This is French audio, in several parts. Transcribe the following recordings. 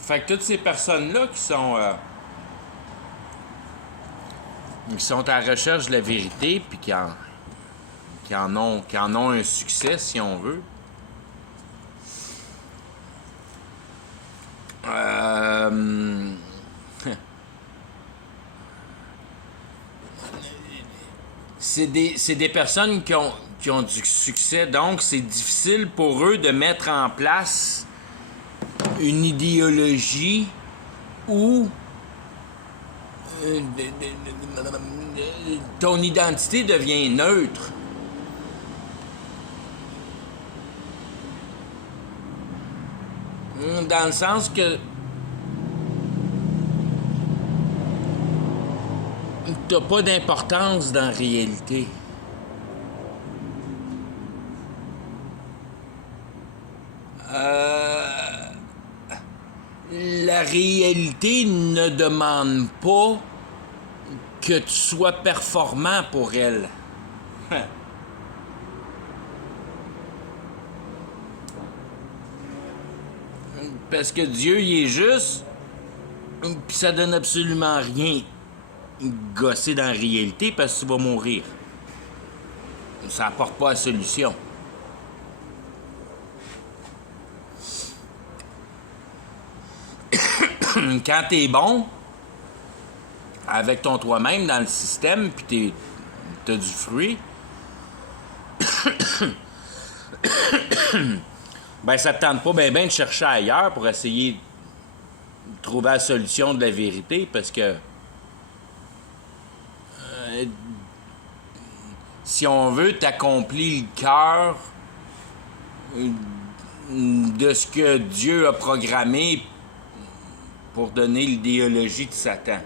Fait que toutes ces personnes-là qui sont à la recherche de la vérité, puis qui en ont un succès, si on veut, euh, c'est des personnes qui ont du succès, donc c'est difficile pour eux de mettre en place une idéologie où ton identité devient neutre. Dans le sens que t'as pas d'importance dans la réalité. La réalité ne demande pas que tu sois performant pour elle. Parce que Dieu, il est juste, puis ça donne absolument rien gosser dans la réalité parce que tu vas mourir. Ça apporte pas la solution. Quand t'es bon avec ton toi-même dans le système, puis t'as du fruit, ben ça te tente pas ben de chercher ailleurs pour essayer de trouver la solution de la vérité, parce que si on veut, t'accomplir le cœur de ce que Dieu a programmé pour donner l'idéologie de Satan.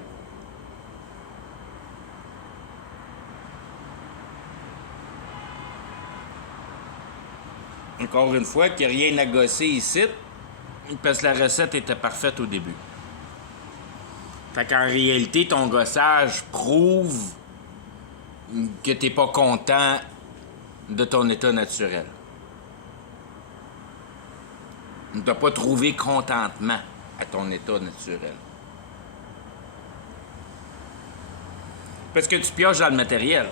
Encore une fois, qu'il n'y a rien à gosser ici, parce que la recette était parfaite au début. Fait qu'en réalité, ton gossage prouve que t'es pas content de ton état naturel. T'as pas trouvé contentement à ton état naturel. Parce que tu pioches dans le matériel.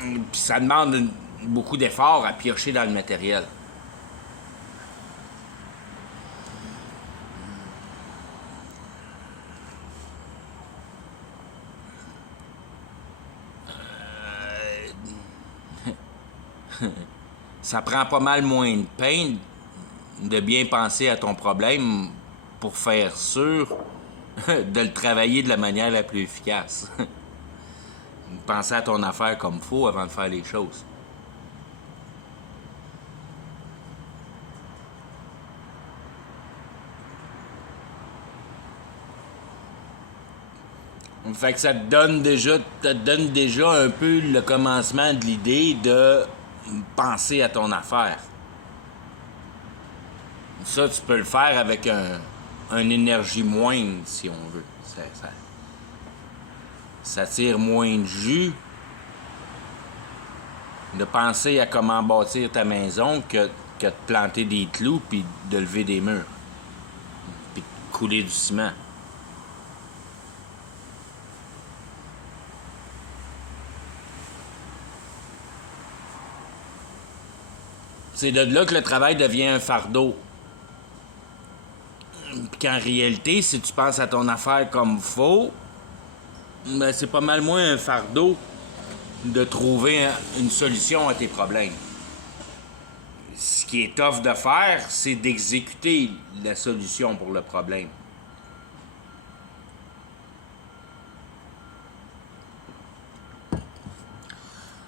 Puis ça demande beaucoup d'efforts à piocher dans le matériel. Ça prend pas mal moins de peine de bien penser à ton problème pour faire sûr de le travailler de la manière la plus efficace. Penser à ton affaire comme faut avant de faire les choses. Fait que ça te donne déjà un peu le commencement de l'idée de penser à ton affaire. Ça, tu peux le faire avec une énergie moindre, si on veut. Ça tire moins de jus de penser à comment bâtir ta maison que de planter des clous puis de lever des murs. Puis de couler du ciment. C'est de là que le travail devient un fardeau. Puis qu'en réalité, si tu penses à ton affaire comme faut, ben c'est pas mal moins un fardeau de trouver une solution à tes problèmes. Ce qui est tough de faire, c'est d'exécuter la solution pour le problème.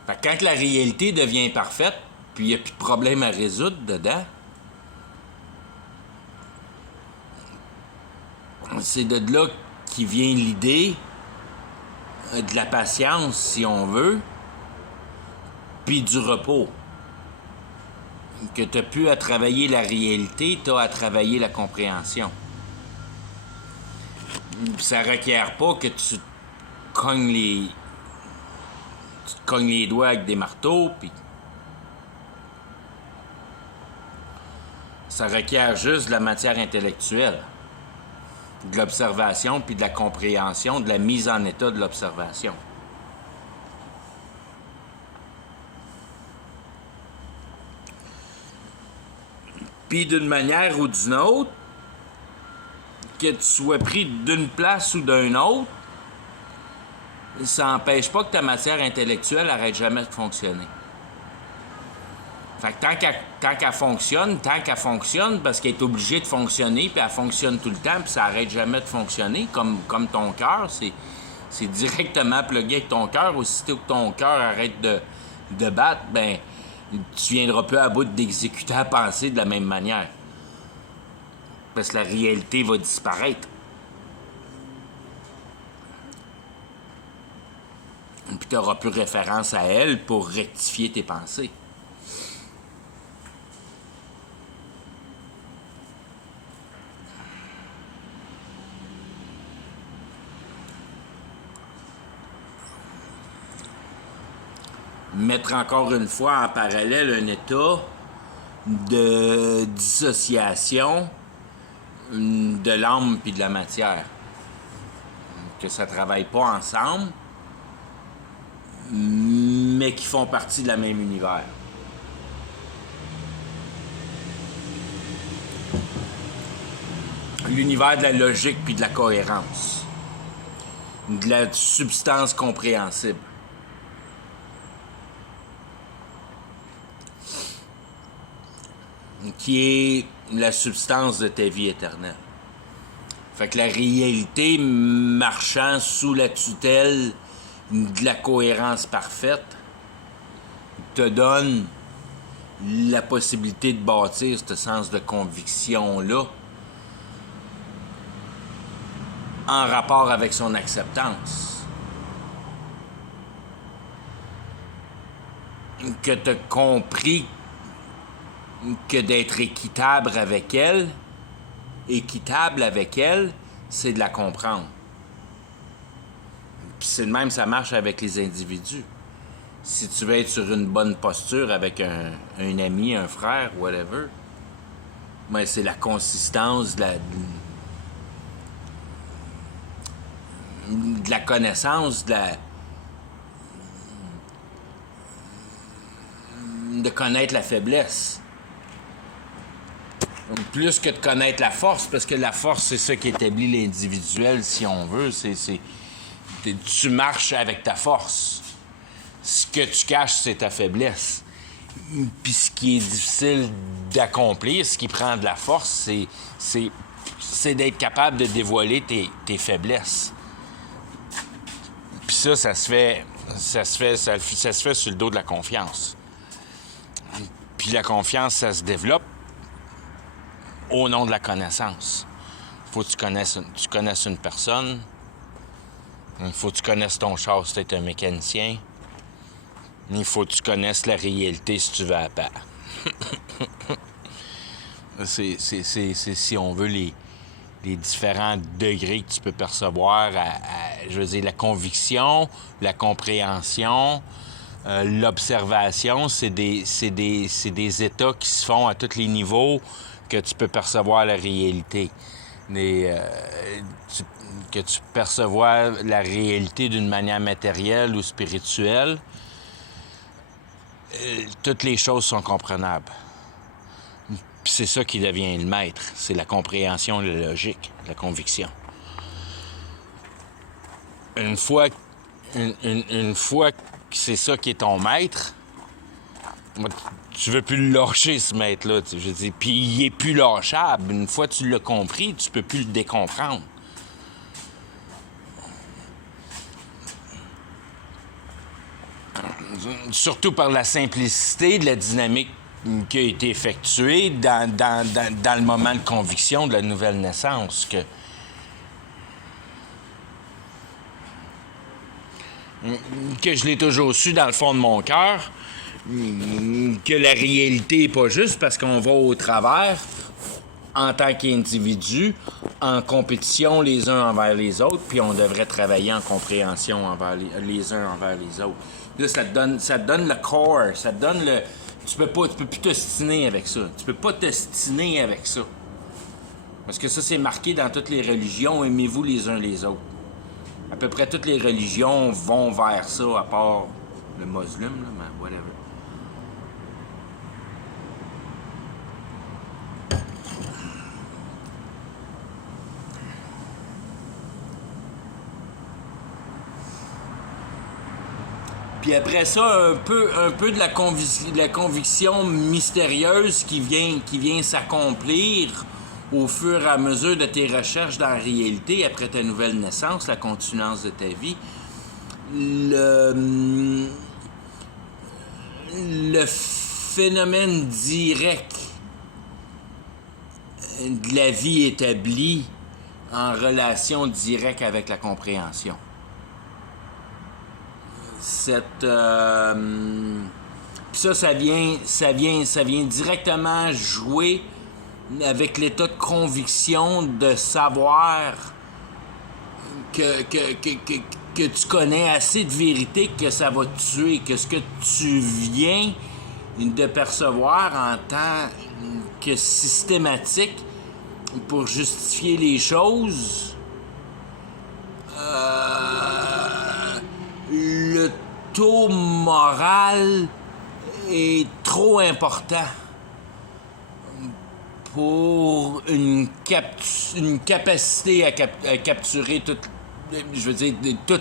Fait que quand la réalité devient parfaite, puis il n'y a plus de problème à résoudre dedans, c'est de là qui vient l'idée de la patience, si on veut, puis du repos. Que tu n'as plus à travailler la réalité, tu as à travailler la compréhension. Puis ça requiert pas que tu te cognes les doigts avec des marteaux, puis Ça requiert juste de la matière intellectuelle, de l'observation, puis de la compréhension, de la mise en état de l'observation. Puis d'une manière ou d'une autre, que tu sois pris d'une place ou d'une autre, ça n'empêche pas que ta matière intellectuelle n'arrête jamais de fonctionner. Fait que tant qu'elle fonctionne, parce qu'elle est obligée de fonctionner, puis elle fonctionne tout le temps, puis ça n'arrête jamais de fonctionner, comme ton cœur, c'est directement plugué avec ton cœur. Aussitôt que ton cœur arrête de battre, ben tu viendras plus à bout d'exécuter la pensée de la même manière. Parce que la réalité va disparaître. Puis tu n'auras plus référence à elle pour rectifier tes pensées. Mettre encore une fois en parallèle un état de dissociation de l'âme puis de la matière. Que ça ne travaille pas ensemble, mais qui font partie de la même univers. L'univers de la logique puis de la cohérence. De la substance compréhensible. Qui est la substance de ta vie éternelle. Fait que la réalité marchant sous la tutelle de la cohérence parfaite te donne la possibilité de bâtir ce sens de conviction-là en rapport avec son acceptance. Que tu as compris que d'être équitable avec elle, c'est de la comprendre. Puis c'est de même, ça marche avec les individus. Si tu veux être sur une bonne posture avec un ami, un frère, whatever, ben c'est la consistance de la connaissance, de connaître la faiblesse. Plus que de connaître la force, parce que la force, c'est ça qui établit l'individuel, si on veut. Tu marches avec ta force. Ce que tu caches, c'est ta faiblesse. Puis ce qui est difficile d'accomplir, ce qui prend de la force, c'est d'être capable de dévoiler tes faiblesses. Puis ça se fait sur le dos de la confiance. Puis la confiance, ça se développe au nom de la connaissance. Il faut que tu connaisses une personne. Il faut que tu connaisses ton char si tu es un mécanicien. Il faut que tu connaisses la réalité si tu vas à part. c'est, si on veut, les différents degrés que tu peux percevoir je veux dire, la conviction, la compréhension, l'observation, c'est des états qui se font à tous les niveaux que tu peux percevoir la réalité. Que tu percevoir la réalité d'une manière matérielle ou spirituelle, toutes les choses sont comprenables. Puis c'est ça qui devient le maître, c'est la compréhension, la logique, la conviction. Une fois que c'est ça qui est ton maître, tu veux plus le lâcher, ce maître-là. Je veux dire, puis il est plus lâchable. Une fois que tu l'as compris, tu peux plus le décomprendre. Surtout par la simplicité de la dynamique qui a été effectuée dans le moment de conviction de la nouvelle naissance. Que je l'ai toujours su dans le fond de mon cœur, que la réalité n'est pas juste parce qu'on va au travers en tant qu'individu, en compétition les uns envers les autres, puis on devrait travailler en compréhension envers les uns envers les autres. Là, ça te donne le core, ça te donne tu peux plus t'ostiner avec ça. Tu peux pas t'ostiner avec ça. Parce que ça, c'est marqué dans toutes les religions, aimez-vous les uns les autres. À peu près toutes les religions vont vers ça, à part le musulman, là, mais whatever. Puis après ça, un peu de la conviction mystérieuse qui vient s'accomplir au fur et à mesure de tes recherches dans la réalité, après ta nouvelle naissance, la continuance de ta vie. Le phénomène direct de la vie établie en relation directe avec la compréhension. Puis ça vient directement jouer avec l'état de conviction de savoir que tu connais assez de vérité que ça va te tuer, que ce que tu viens de percevoir en tant que systématique pour justifier les choses, le taux moral est trop important pour une capacité à capturer tous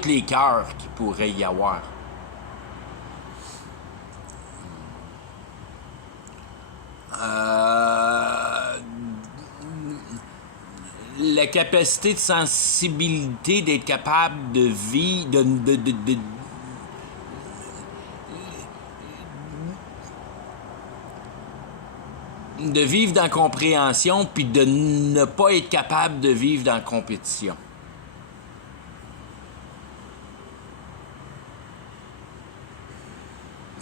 les cœurs qu'il pourrait y avoir. La capacité de sensibilité d'être capable de vivre, de vivre dans la compréhension, puis de ne pas être capable de vivre dans la compétition.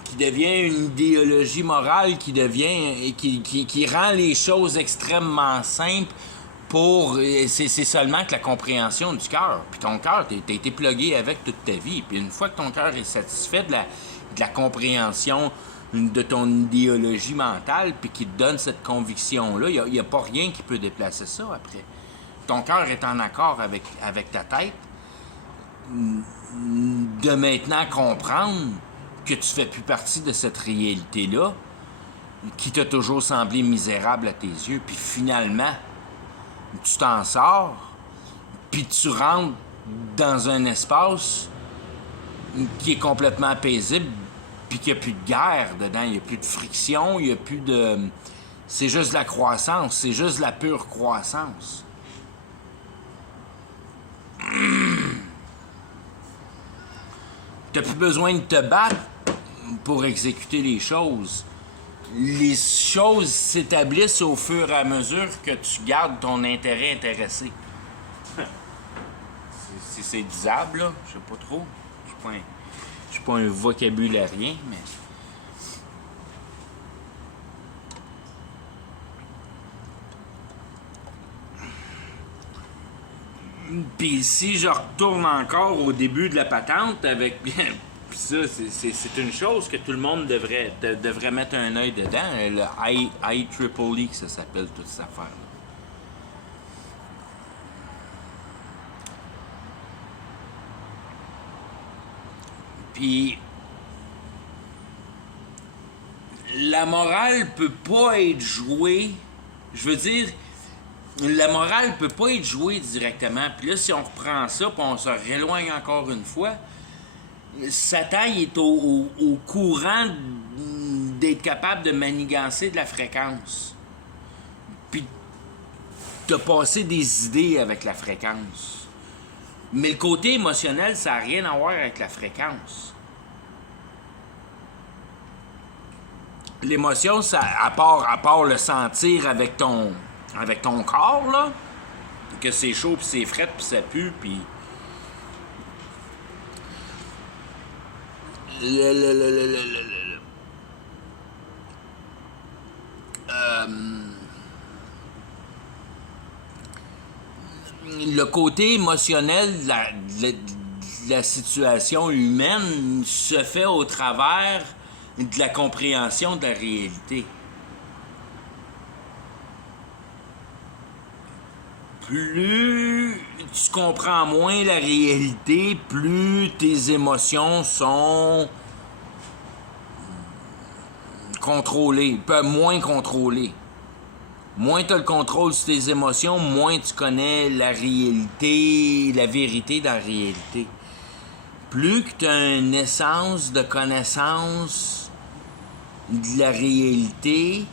Qui devient une idéologie morale qui rend les choses extrêmement simples pour... C'est seulement que la compréhension du cœur. Puis ton cœur, t'as été plugué avec toute ta vie. Puis une fois que ton cœur est satisfait de la compréhension de ton idéologie mentale, puis qui te donne cette conviction-là, il n'y a pas rien qui peut déplacer ça après. Ton cœur est en accord avec ta tête, de maintenant comprendre que tu fais plus partie de cette réalité-là, qui t'a toujours semblé misérable à tes yeux, puis finalement, tu t'en sors, puis tu rentres dans un espace qui est complètement paisible, puis qu'il n'y a plus de guerre dedans, il n'y a plus de friction, il n'y a plus de... C'est juste de la croissance, c'est juste de la pure croissance. T'as plus besoin de te battre pour exécuter les choses. Les choses s'établissent au fur et à mesure que tu gardes ton intérêt intéressé. C'est disable, là, je sais pas trop. Je suis pas un vocabulairien, mais... Puis si je retourne encore au début de la patente avec... Puis ça, c'est une chose que tout le monde devrait mettre un œil dedans. Le IEEE, que ça s'appelle, toute cette affaire. Puis la morale peut pas être jouée. Je veux dire, la morale peut pas être jouée directement. Puis là, si on reprend ça, puis on se rééloigne encore une fois, Satan est au courant d'être capable de manigancer de la fréquence. Puis de passer des idées avec la fréquence. Mais le côté émotionnel, ça n'a rien à voir avec la fréquence. L'émotion, ça, à part le sentir avec ton corps, là, que c'est chaud, puis c'est frais, puis ça pue, puis... Le côté émotionnel de la situation humaine se fait au travers de la compréhension de la réalité. Plus tu comprends moins la réalité, plus tes émotions sont contrôlées, moins contrôlées. Moins tu as le contrôle sur tes émotions, moins tu connais la réalité, la vérité dans la réalité. Plus que tu as une essence de connaissance de la réalité,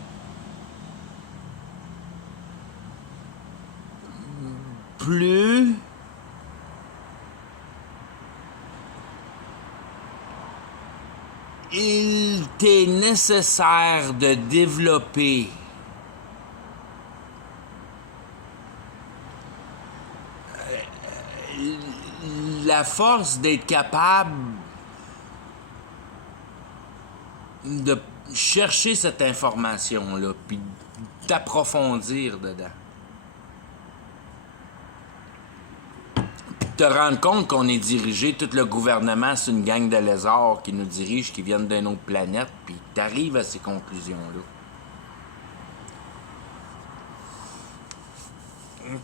plus il t'est nécessaire de développer la force d'être capable de chercher cette information-là, puis d'approfondir dedans. Puis de te rendre compte qu'on est dirigé, tout le gouvernement, c'est une gang de lézards qui nous dirigent, qui viennent d'une autre planète, puis t'arrives à ces conclusions-là.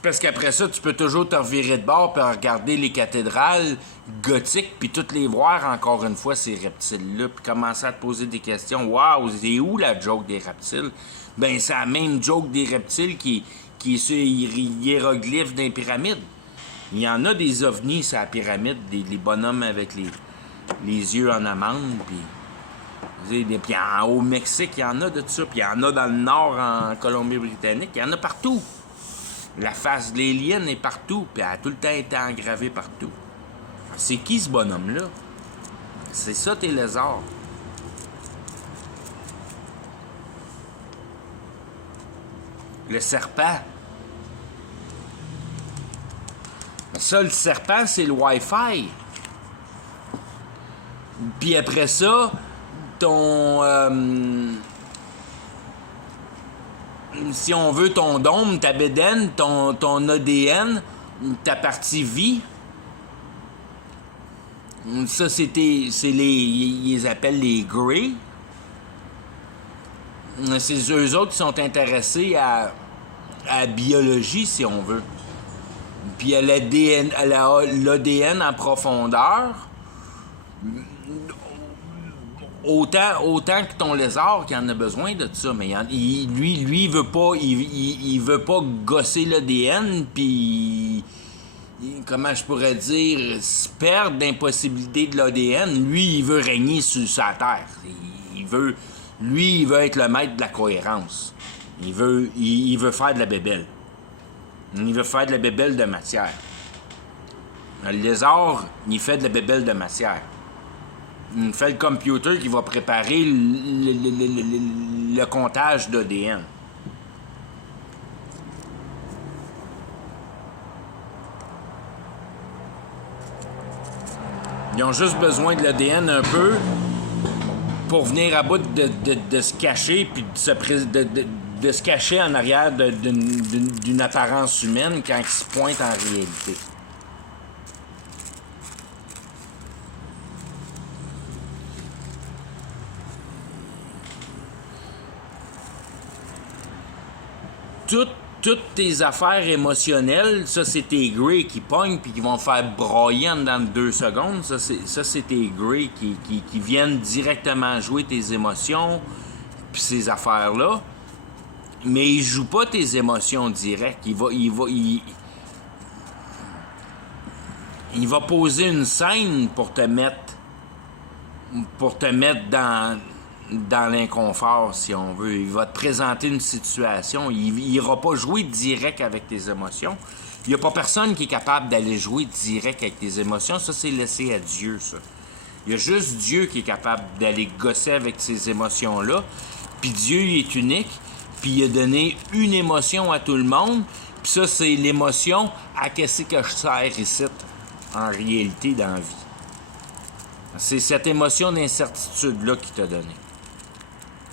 Parce qu'après ça, tu peux toujours te revirer de bord et regarder les cathédrales gothiques puis toutes les voir encore une fois, ces reptiles-là, puis commencer à te poser des questions. Waouh, c'est où la joke des reptiles? Ben, c'est la même joke des reptiles qui est sur les hiéroglyphes des pyramides. Il y en a des ovnis sur la pyramide, les bonhommes avec les yeux en amande, puis au Mexique, il y en a de ça, puis il y en a dans le nord, en Colombie-Britannique, il y en a partout. La face de l'alien est partout, puis elle a tout le temps été engravée partout. C'est qui ce bonhomme-là? C'est ça tes lézards. Le serpent. Ça, le serpent, c'est le Wi-Fi. Puis après ça, si on veut ton dôme, ta bédaine, ton ADN, ta partie vie, ça ils les appellent les Greys. C'est eux autres qui sont intéressés à la biologie, si on veut. Puis à l'ADN en profondeur. Autant que ton lézard qui en a besoin de ça, mais lui il veut pas, il veut pas gosser l'ADN, puis comment je pourrais dire, se perdre d'impossibilité de l'ADN. Lui, il veut régner sur sa terre. Il veut être le maître de la cohérence. Il veut faire de la bébelle. Il veut faire de la bébelle de matière. Le lézard, il fait de la bébelle de matière. Il fait le computer qui va préparer le comptage d'ADN. Ils ont juste besoin de l'ADN un peu pour venir à bout de se cacher puis de se cacher en arrière d'une apparence humaine quand ils se pointent en réalité. Toutes tes affaires émotionnelles, ça c'est tes Greys qui pognent puis qui vont faire broyer dans 2 secondes. Ça c'est tes Greys qui viennent directement jouer tes émotions puis ces affaires-là. Mais ils jouent pas tes émotions directes. Il va poser une scène pour te mettre dans l'inconfort, si on veut. Il va te présenter une situation. Il n'ira pas jouer direct avec tes émotions. Il n'y a pas personne qui est capable d'aller jouer direct avec tes émotions. Ça, c'est laissé à Dieu, ça. Il y a juste Dieu qui est capable d'aller gosser avec ces émotions-là. Puis Dieu, il est unique. Puis il a donné une émotion à tout le monde. Puis ça, c'est l'émotion à qu'est-ce que je sers ici, en réalité, dans la vie. C'est cette émotion d'incertitude-là qu'il t'a donnée.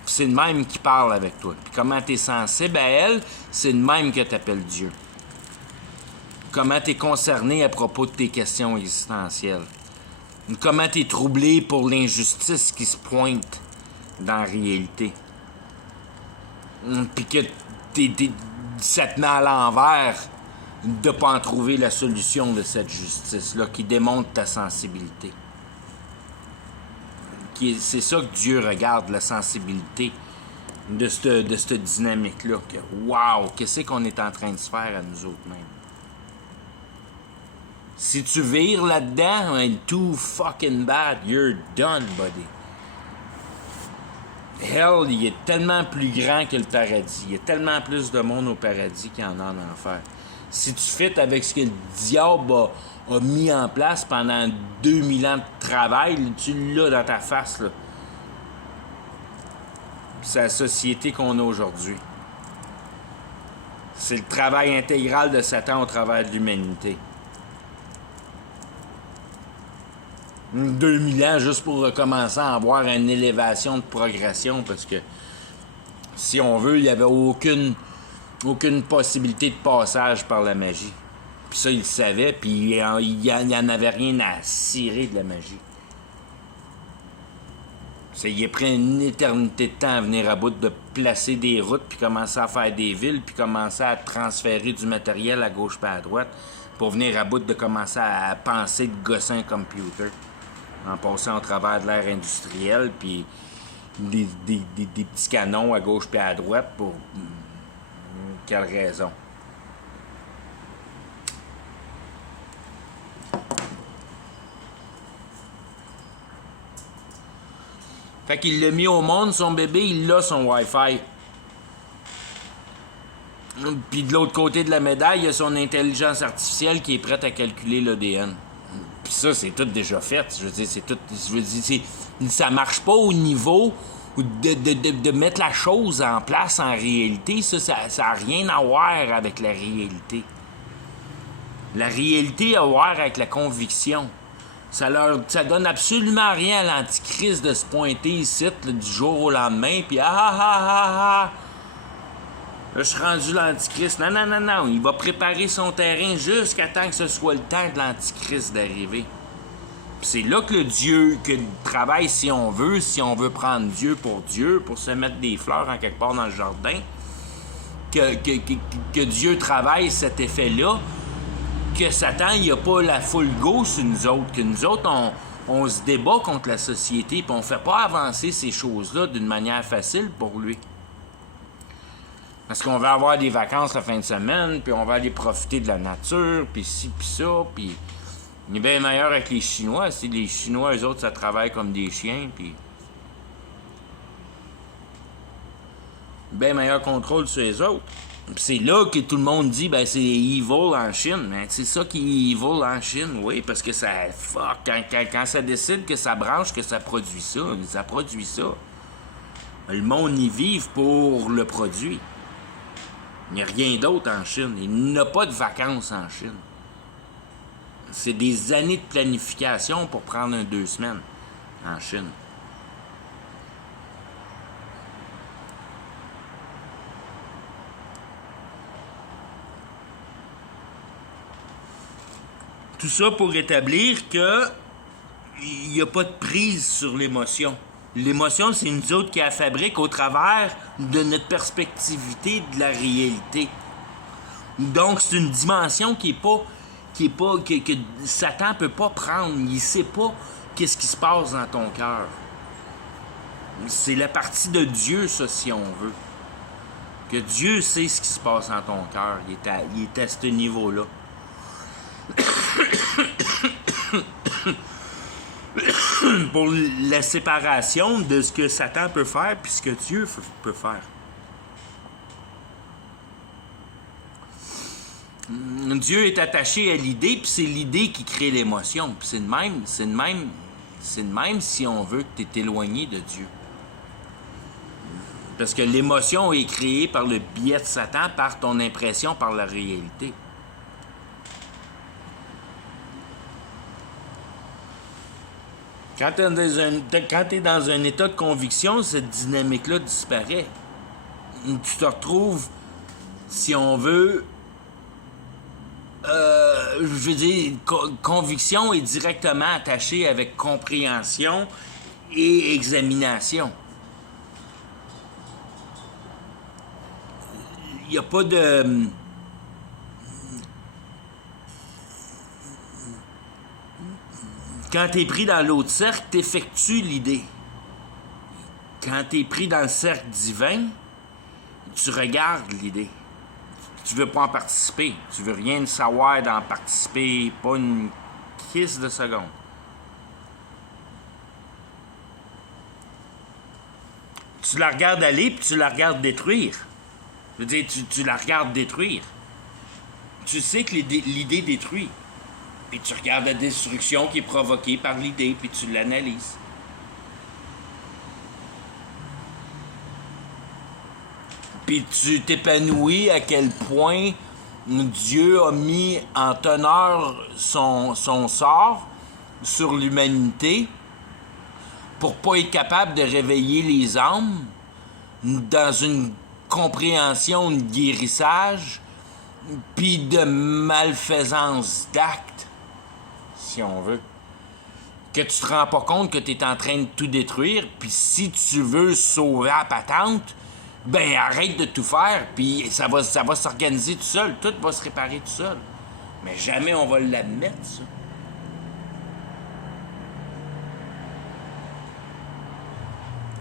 C'est le même qui parle avec toi. Puis comment tu es sensible à elle, c'est le même que tu appelles Dieu. Comment tu es concerné à propos de tes questions existentielles. Comment tu es troublé pour l'injustice qui se pointe dans la réalité. Puis que ça te met à l'envers de ne pas en trouver la solution de cette justice-là, qui démontre ta sensibilité. C'est ça que Dieu regarde, la sensibilité de cette dynamique-là. Wow! Qu'est-ce qu'on est en train de se faire à nous autres mêmes? Si tu vires là-dedans, and too fucking bad, you're done, buddy. Hell, il est tellement plus grand que le paradis. Il y a tellement plus de monde au paradis qu'il y en a en enfer. Si tu fites avec ce que le diable a mis en place pendant 2000 ans de travail, tu l'as dans ta face, là. C'est la société qu'on a aujourd'hui. C'est le travail intégral de Satan au travers de l'humanité. 2000 ans juste pour recommencer à avoir une élévation de progression, parce que si on veut, il n'y avait aucune possibilité de passage par la magie. Puis ça, il le savait, puis il n'y en avait rien à cirer de la magie. Il a pris une éternité de temps à venir à bout de placer des routes, puis commencer à faire des villes, puis commencer à transférer du matériel à gauche et à droite, pour venir à bout de commencer à penser de gosser un computer, en passant au travers de l'ère industrielle, puis des petits canons à gauche et à droite, pour quelle raison? Fait qu'il l'a mis au monde, son bébé, il a son Wi-Fi. Puis de l'autre côté de la médaille, il y a son intelligence artificielle qui est prête à calculer l'ADN. Puis ça, c'est tout déjà fait. Je veux dire, c'est tout. Je veux dire, ça marche pas au niveau de mettre la chose en place en réalité. Ça n'a rien à voir avec la réalité. La réalité a à voir avec la conviction. Ça donne absolument rien à l'antichrist de se pointer ici là, du jour au lendemain, puis Là, je suis rendu l'antichrist. Non. Il va préparer son terrain jusqu'à temps que ce soit le temps de l'antichrist d'arriver. Puis c'est là que le Dieu que travaille, si on veut prendre Dieu, pour se mettre des fleurs en quelque part dans le jardin, que Dieu travaille cet effet-là, que Satan, il n'y a pas la full go sur nous autres, que nous autres, on se débat contre la société, puis on fait pas avancer ces choses-là d'une manière facile pour lui. Parce qu'on va avoir des vacances la fin de semaine, puis on va aller profiter de la nature, puis ci, puis ça, puis il est bien meilleur avec les Chinois. Si les Chinois, eux autres, ça travaille comme des chiens, puis bien meilleur contrôle sur les autres. Puis c'est là que tout le monde dit, ben c'est evil en Chine. Ben, c'est ça qui est evil en Chine, oui, parce que ça, fuck, quand ça décide que ça branche, que ça produit ça. Le monde y vive pour le produit. Il n'y a rien d'autre en Chine. Il n'y a pas de vacances en Chine. C'est des années de planification pour prendre 2 semaines en Chine. Tout ça pour établir que il n'y a pas de prise sur l'émotion. L'émotion, c'est nous autres qui la fabrique au travers de notre perspectivité de la réalité. Donc, c'est une dimension que Satan peut pas prendre. Il sait pas qu'est-ce qui se passe dans ton cœur. C'est la partie de Dieu, ça, si on veut. Que Dieu sait ce qui se passe dans ton cœur. Il est à ce niveau-là. Pour la séparation de ce que Satan peut faire puis ce que Dieu peut faire. Dieu est attaché à l'idée, puis c'est l'idée qui crée l'émotion. Puis c'est de même si on veut que tu es éloigné de Dieu. Parce que l'émotion est créée par le biais de Satan, par ton impression, par la réalité. Quand tu es dans un état de conviction, cette dynamique-là disparaît. Tu te retrouves, si on veut, je veux dire, conviction est directement attachée avec compréhension et examination. Il n'y a pas de... Quand tu es pris dans l'autre cercle, tu effectues l'idée. Quand tu es pris dans le cercle divin, tu regardes l'idée. Tu veux pas en participer. Tu veux rien savoir d'en participer, pas une kiss de seconde. Tu la regardes aller, puis tu la regardes détruire. Je veux dire, tu la regardes détruire. Tu sais que l'idée détruit. Puis tu regardes la destruction qui est provoquée par l'idée, puis tu l'analyses. Puis tu t'épanouis à quel point Dieu a mis en teneur son sort sur l'humanité pour pas être capable de réveiller les âmes dans une compréhension, un guérissage, puis de malfaisance d'actes, si on veut. Que tu te rends pas compte que tu es en train de tout détruire, puis si tu veux sauver la patente, ben arrête de tout faire, puis ça va s'organiser tout seul, tout va se réparer tout seul. Mais jamais on va l'admettre, ça.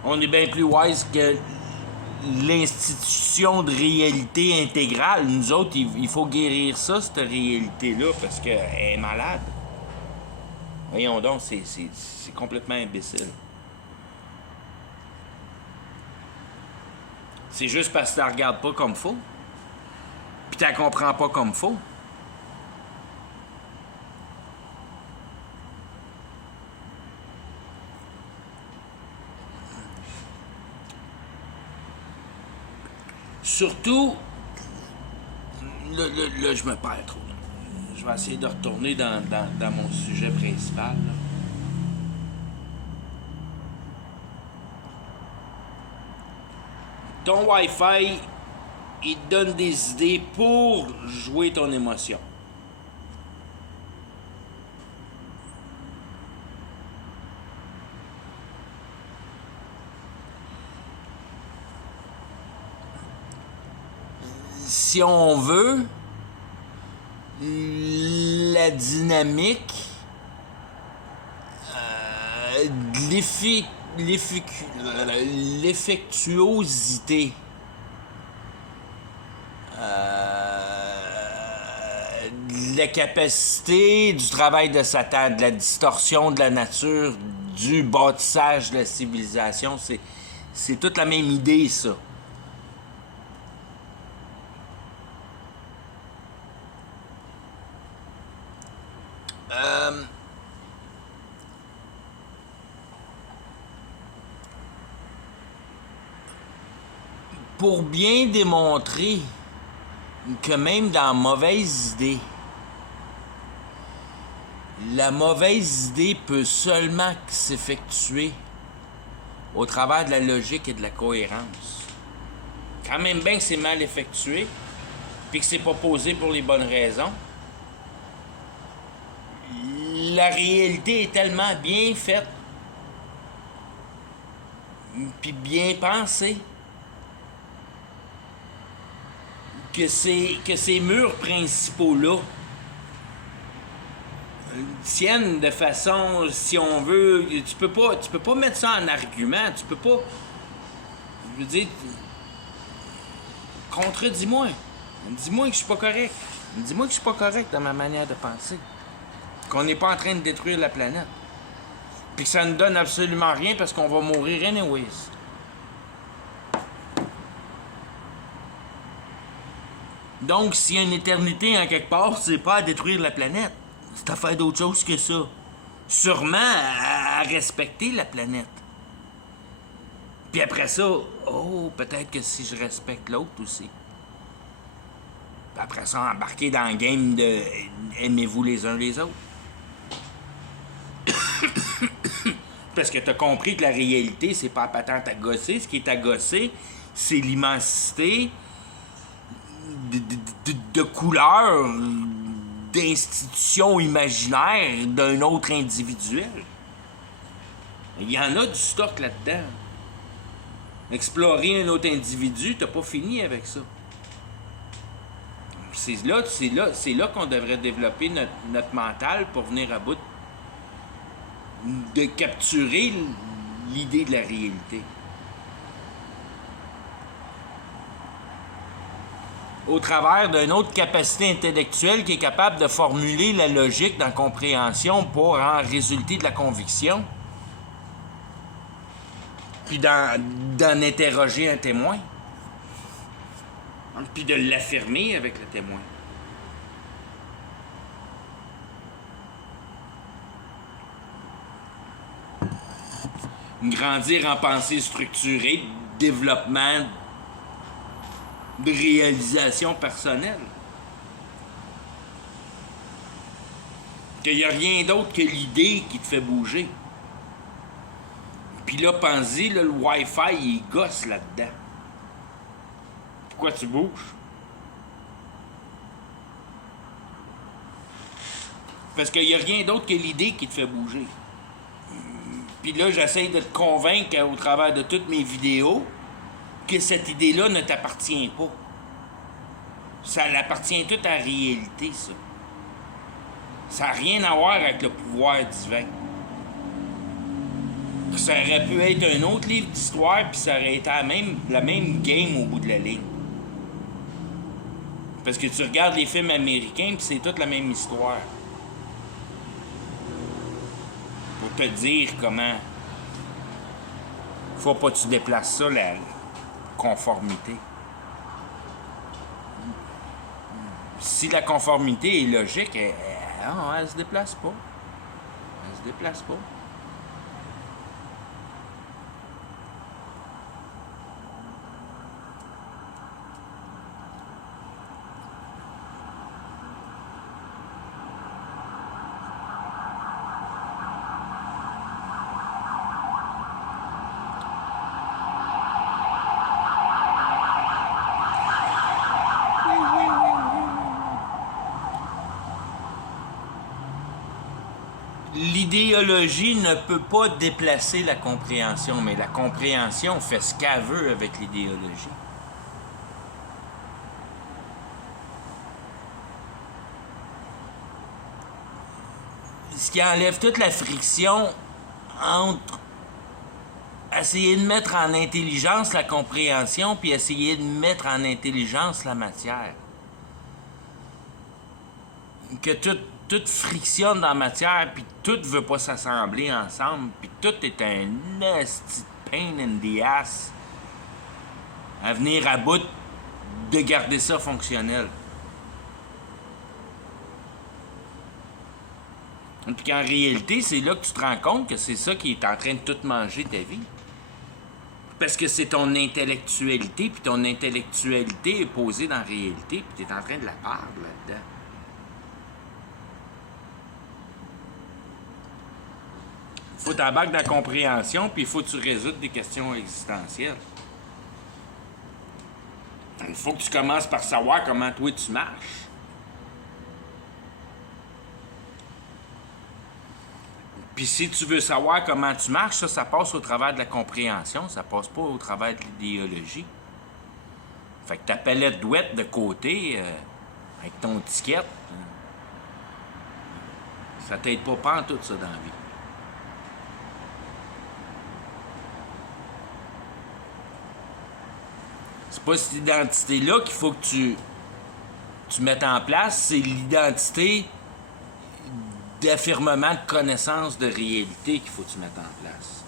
On est bien plus wise que l'institution de réalité intégrale. Nous autres, il faut guérir ça, cette réalité-là, parce qu'elle est malade. Voyons donc, c'est complètement imbécile. C'est juste parce que tu la regardes pas comme faut. Puis tu la comprends pas comme faut. Surtout, là, je me perds trop. Je vais essayer de retourner dans mon sujet principal. Là. Ton Wi-Fi, il te donne des idées pour jouer ton émotion. Si on veut, la dynamique, l'effectuosité, la capacité du travail de Satan, de la distorsion de la nature, du bâtissage de la civilisation, c'est toute la même idée, ça. Pour bien démontrer que même dans la mauvaise idée, la mauvaise idée peut seulement s'effectuer au travers de la logique et de la cohérence. Quand même bien que c'est mal effectué, puis que c'est pas posé pour les bonnes raisons, la réalité est tellement bien faite, puis bien pensée, que ces murs principaux-là tiennent de façon, si on veut, tu peux pas mettre ça en argument, tu peux pas, je veux dire, contredis-moi, dis-moi que je suis pas correct, dis-moi que je suis pas correct dans ma manière de penser, qu'on n'est pas en train de détruire la planète, puis que ça ne donne absolument rien parce qu'on va mourir anyways. Donc, s'il y a une éternité en quelque part, c'est pas à détruire la planète. C'est à faire d'autre chose que ça. Sûrement à respecter la planète. Puis après ça, oh, peut-être que si je respecte l'autre aussi. Puis après ça, embarquer dans le game de aimez-vous les uns les autres. Parce que t'as compris que la réalité, c'est pas patente à gosser. Ce qui est à gosser, c'est l'immensité de couleurs, d'institutions imaginaires d'un autre individuel. Il y en a du stock là-dedans. Explorer un autre individu, t'as pas fini avec ça. C'est là qu'on devrait développer notre mental pour venir à bout de capturer l'idée de la réalité. Au travers d'une autre capacité intellectuelle qui est capable de formuler la logique dans la compréhension pour en résulter de la conviction, puis d'en interroger un témoin, puis de l'affirmer avec le témoin. Grandir en pensée structurée, développement de réalisation personnelle. Qu'il n'y a rien d'autre que l'idée qui te fait bouger. Puis là, pense-y, là, le Wi-Fi, il gosse là-dedans. Pourquoi tu bouges? Parce qu'il n'y a rien d'autre que l'idée qui te fait bouger. Puis là, j'essaie de te convaincre au travers de toutes mes vidéos que cette idée-là ne t'appartient pas. Ça appartient tout à la réalité, ça. Ça n'a rien à voir avec le pouvoir divin. Ça aurait pu être un autre livre d'histoire, puis ça aurait été la même game au bout de la ligne. Parce que tu regardes les films américains, puis c'est toute la même histoire. Pour te dire comment... Faut pas que tu déplaces ça, la conformité. Si la conformité est logique, elle se déplace pas. Elle se déplace pas. L'idéologie ne peut pas déplacer la compréhension, mais la compréhension fait ce qu'elle veut avec l'idéologie. Ce qui enlève toute la friction entre essayer de mettre en intelligence la compréhension puis essayer de mettre en intelligence la matière. Que tout frictionne dans la matière, puis tout veut pas s'assembler ensemble, puis tout est un nasty pain in the ass à venir à bout de garder ça fonctionnel. Puis qu'en réalité, c'est là que tu te rends compte que c'est ça qui est en train de tout manger ta vie. Parce que c'est ton intellectualité, puis ton intellectualité est posée dans la réalité, puis tu es en train de la perdre là-dedans. Il faut t'embarquer dans la compréhension, puis il faut que tu résoudre des questions existentielles. Il faut que tu commences par savoir comment toi tu marches. Puis si tu veux savoir comment tu marches, ça passe au travers de la compréhension, ça passe pas au travers de l'idéologie. Fait que ta palette douette de côté, avec ton ticket, ça t'aide pas pantoute ça dans la vie. C'est pas cette identité-là qu'il faut que tu mettes en place, c'est l'identité d'affirmement de connaissance de réalité qu'il faut que tu mettes en place.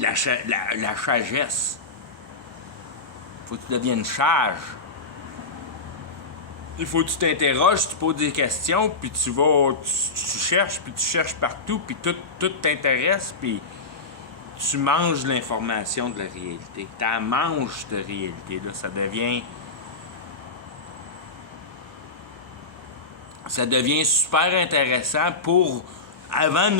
La sagesse. Il faut que tu deviennes sage. Il faut que tu t'interroges, tu poses des questions, puis tu cherches, puis tu cherches partout, puis tout t'intéresse, puis tu manges l'information de la réalité. Tu la manges de réalité. Là, ça devient super intéressant pour... Avant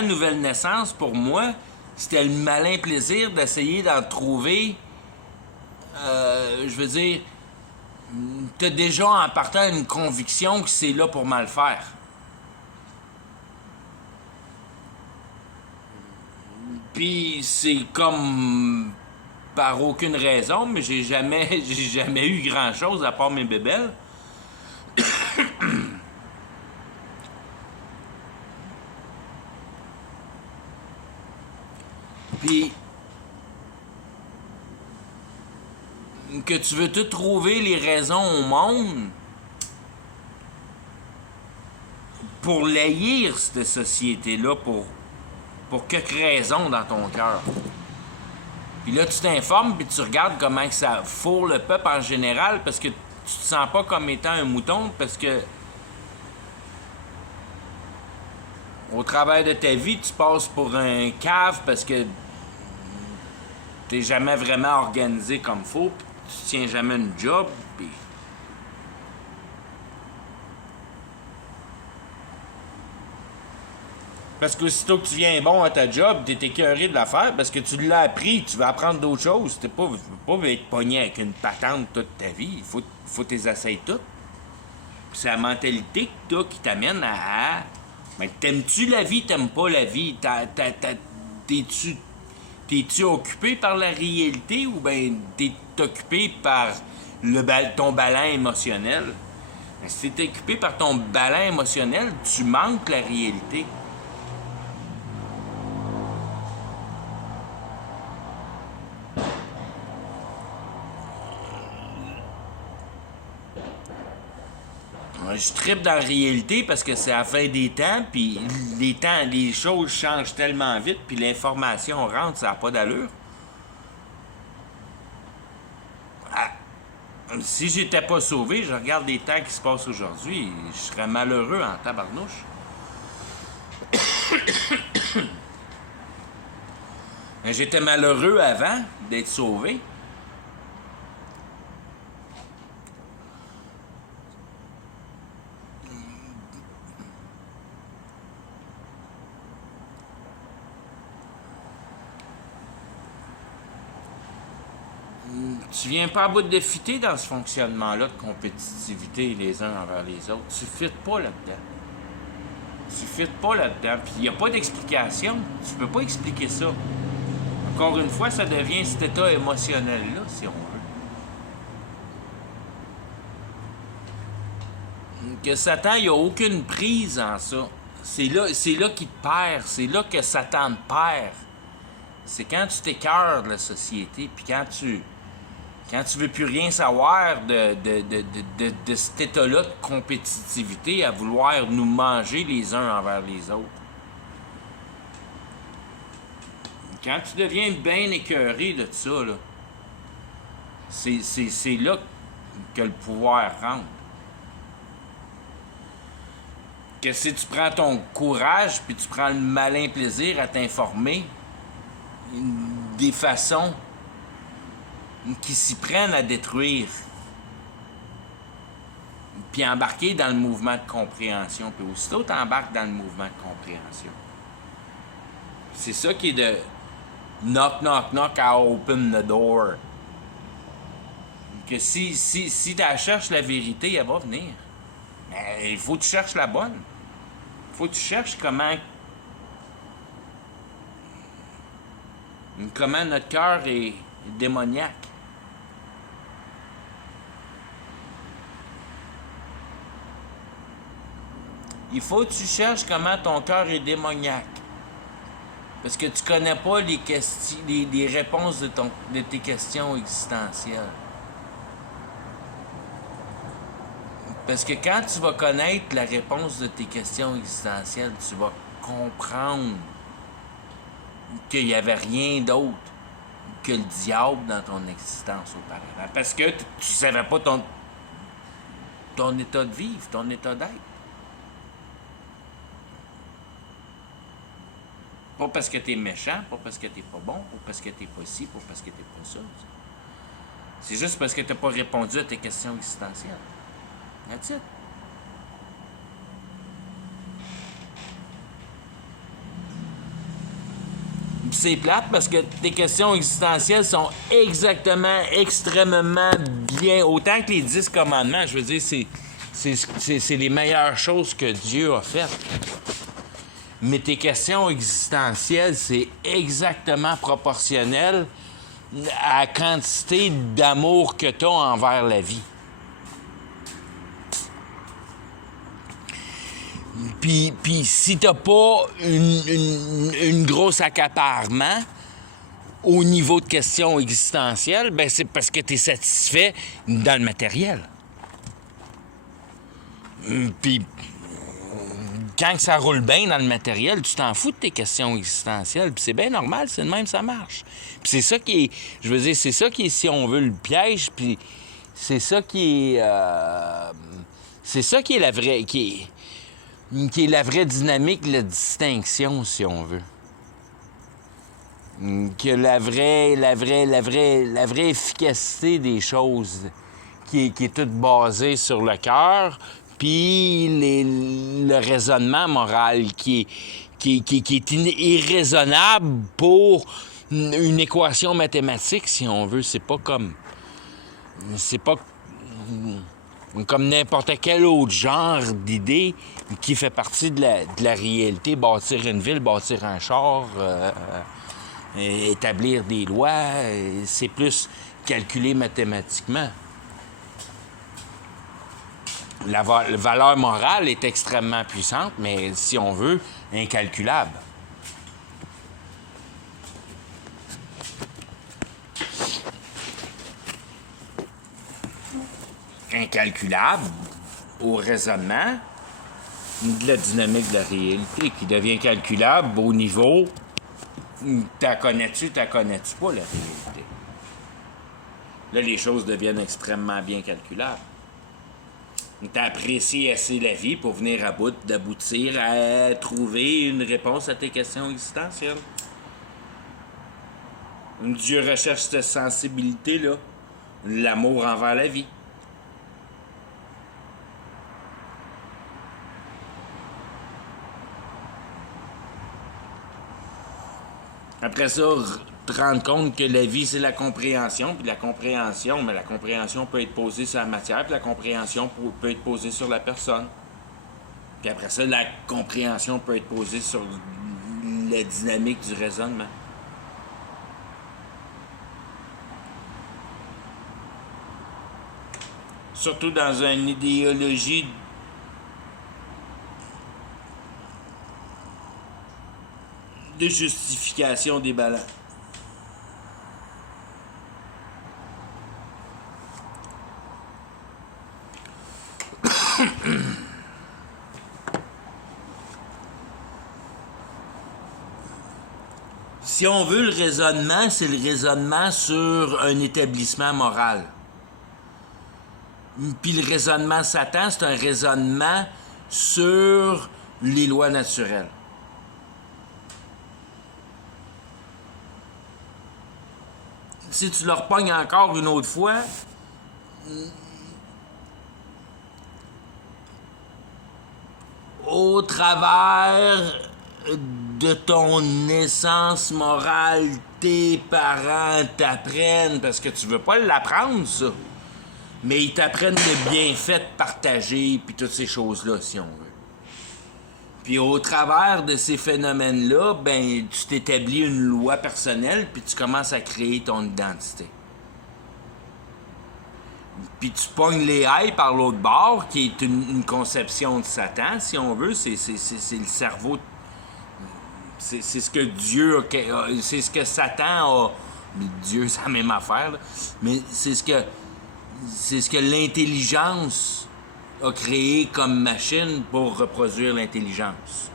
Nouvelle Naissance, pour moi, c'était le malin plaisir d'essayer d'en trouver... je veux dire... T'as déjà en partant une conviction que c'est là pour mal faire. Puis c'est comme par aucune raison, mais j'ai jamais eu grand-chose à part mes bébelles. Puis, que tu veux tout trouver les raisons au monde pour l'haïr, cette société-là, pour quelques raisons dans ton cœur. Puis là, tu t'informes, puis tu regardes comment que ça fourre le peuple en général, parce que tu te sens pas comme étant un mouton, parce que au travers de ta vie, tu passes pour un cave, parce que t'es jamais vraiment organisé comme faut, puis tu tiens jamais une job, puis... Parce qu'aussitôt que tu viens bon à ta job, t'es écœuré de la faire parce que tu l'as appris, tu veux apprendre d'autres choses. Tu peux pas être pogné avec une patente toute ta vie. Il faut tes essayes toutes. Puis c'est la mentalité que t'as qui t'amène à... Mais t'aimes-tu la vie, t'aimes pas la vie? T'es-tu occupé par la réalité ou bien t'es occupé par ton ballon émotionnel? Mais si t'es occupé par ton ballon émotionnel, tu manques la réalité. Je trippe dans la réalité parce que c'est à la fin des temps, puis les choses changent tellement vite, puis l'information rentre, ça n'a pas d'allure. Ah, si j'étais pas sauvé, je regarde les temps qui se passent aujourd'hui, je serais malheureux en tabarnouche. J'étais malheureux avant d'être sauvé. Tu viens pas à bout de fitter dans ce fonctionnement-là de compétitivité les uns envers les autres. Tu fites pas là-dedans. Tu fites pas là-dedans. Puis il n'y a pas d'explication. Tu peux pas expliquer ça. Encore une fois, ça devient cet état émotionnel-là, si on veut. Que Satan, il n'y a aucune prise en ça. C'est là qu'il te perd. C'est là que Satan te perd. C'est quand tu t'écœures de la société, puis quand tu veux plus rien savoir de cet état-là de compétitivité à vouloir nous manger les uns envers les autres. Quand tu deviens bien écœuré de ça, là, c'est là que le pouvoir rentre. Que si tu prends ton courage puis tu prends le malin plaisir à t'informer des façons qui s'y prennent à détruire, puis embarquer dans le mouvement de compréhension, puis aussitôt t'embarques dans le mouvement de compréhension. C'est ça qui est de knock, knock, knock, I open the door. Que si tu cherches la vérité, elle va venir. Mais il faut que tu cherches la bonne. Il faut que tu cherches comment notre cœur est démoniaque. Il faut que tu cherches comment ton cœur est démoniaque. Parce que tu connais pas les réponses de tes questions existentielles. Parce que quand tu vas connaître la réponse de tes questions existentielles, tu vas comprendre qu'il n'y avait rien d'autre que le diable dans ton existence auparavant. Parce que tu savais pas ton état de vivre, ton état d'être. Pas parce que t'es méchant, pas parce que t'es pas bon, pas parce que t'es pas ci, pas parce que t'es pas ça. C'est juste parce que t'as pas répondu à tes questions existentielles. That's it. C'est plate parce que tes questions existentielles sont extrêmement bien. Autant que les 10 commandements, je veux dire, c'est les meilleures choses que Dieu a faites. Mais tes questions existentielles, c'est exactement proportionnel à la quantité d'amour que tu as envers la vie. Puis si t'as pas une grosse accaparement au niveau de questions existentielles, ben c'est parce que tu es satisfait dans le matériel. Puis quand ça roule bien dans le matériel, tu t'en fous de tes questions existentielles. Puis c'est bien normal, c'est de même, ça marche. Puis c'est ça qui est, je veux dire, c'est ça qui est, si on veut, le piège. Puis c'est ça qui est, c'est ça qui est la vraie, qui est la vraie dynamique, la distinction, si on veut. Que la vraie efficacité des choses, qui est toute basée sur le cœur, puis le raisonnement moral qui est irraisonnable pour une équation mathématique, si on veut. C'est pas comme n'importe quel autre genre d'idée qui fait partie de la réalité. Bâtir une ville, bâtir un char, établir des lois, c'est plus calculé mathématiquement. La valeur morale est extrêmement puissante, mais si on veut, incalculable. Incalculable au raisonnement de la dynamique de la réalité, qui devient calculable au niveau t'as connais-tu pas la réalité. Là, les choses deviennent extrêmement bien calculables. T'as apprécié assez la vie pour venir à bout d'aboutir à trouver une réponse à tes questions existentielles. Dieu recherche cette sensibilité-là, l'amour envers la vie. Après ça, te rendre compte que la vie, c'est la compréhension, puis la compréhension peut être posée sur la matière, puis la compréhension peut être posée sur la personne. Puis après ça, la compréhension peut être posée sur la dynamique du raisonnement. Surtout dans une idéologie de justification des balances. Si on veut le raisonnement, c'est le raisonnement sur un établissement moral. Puis le raisonnement Satan, c'est un raisonnement sur les lois naturelles. Si tu le repognes encore une autre fois, au travers de ton essence morale, tes parents t'apprennent, parce que tu veux pas l'apprendre, ça, mais ils t'apprennent le bienfait de partager, puis toutes ces choses-là, si on veut. Puis au travers de ces phénomènes-là, ben tu t'établis une loi personnelle, puis tu commences à créer ton identité. Puis tu pognes les hailles par l'autre bord, qui est une conception de Satan, si on veut. C'est le cerveau. C'est ce que Dieu a. C'est ce que Satan a. Dieu, c'est la même affaire, là. Mais c'est ce que l'intelligence a créé comme machine pour reproduire l'intelligence.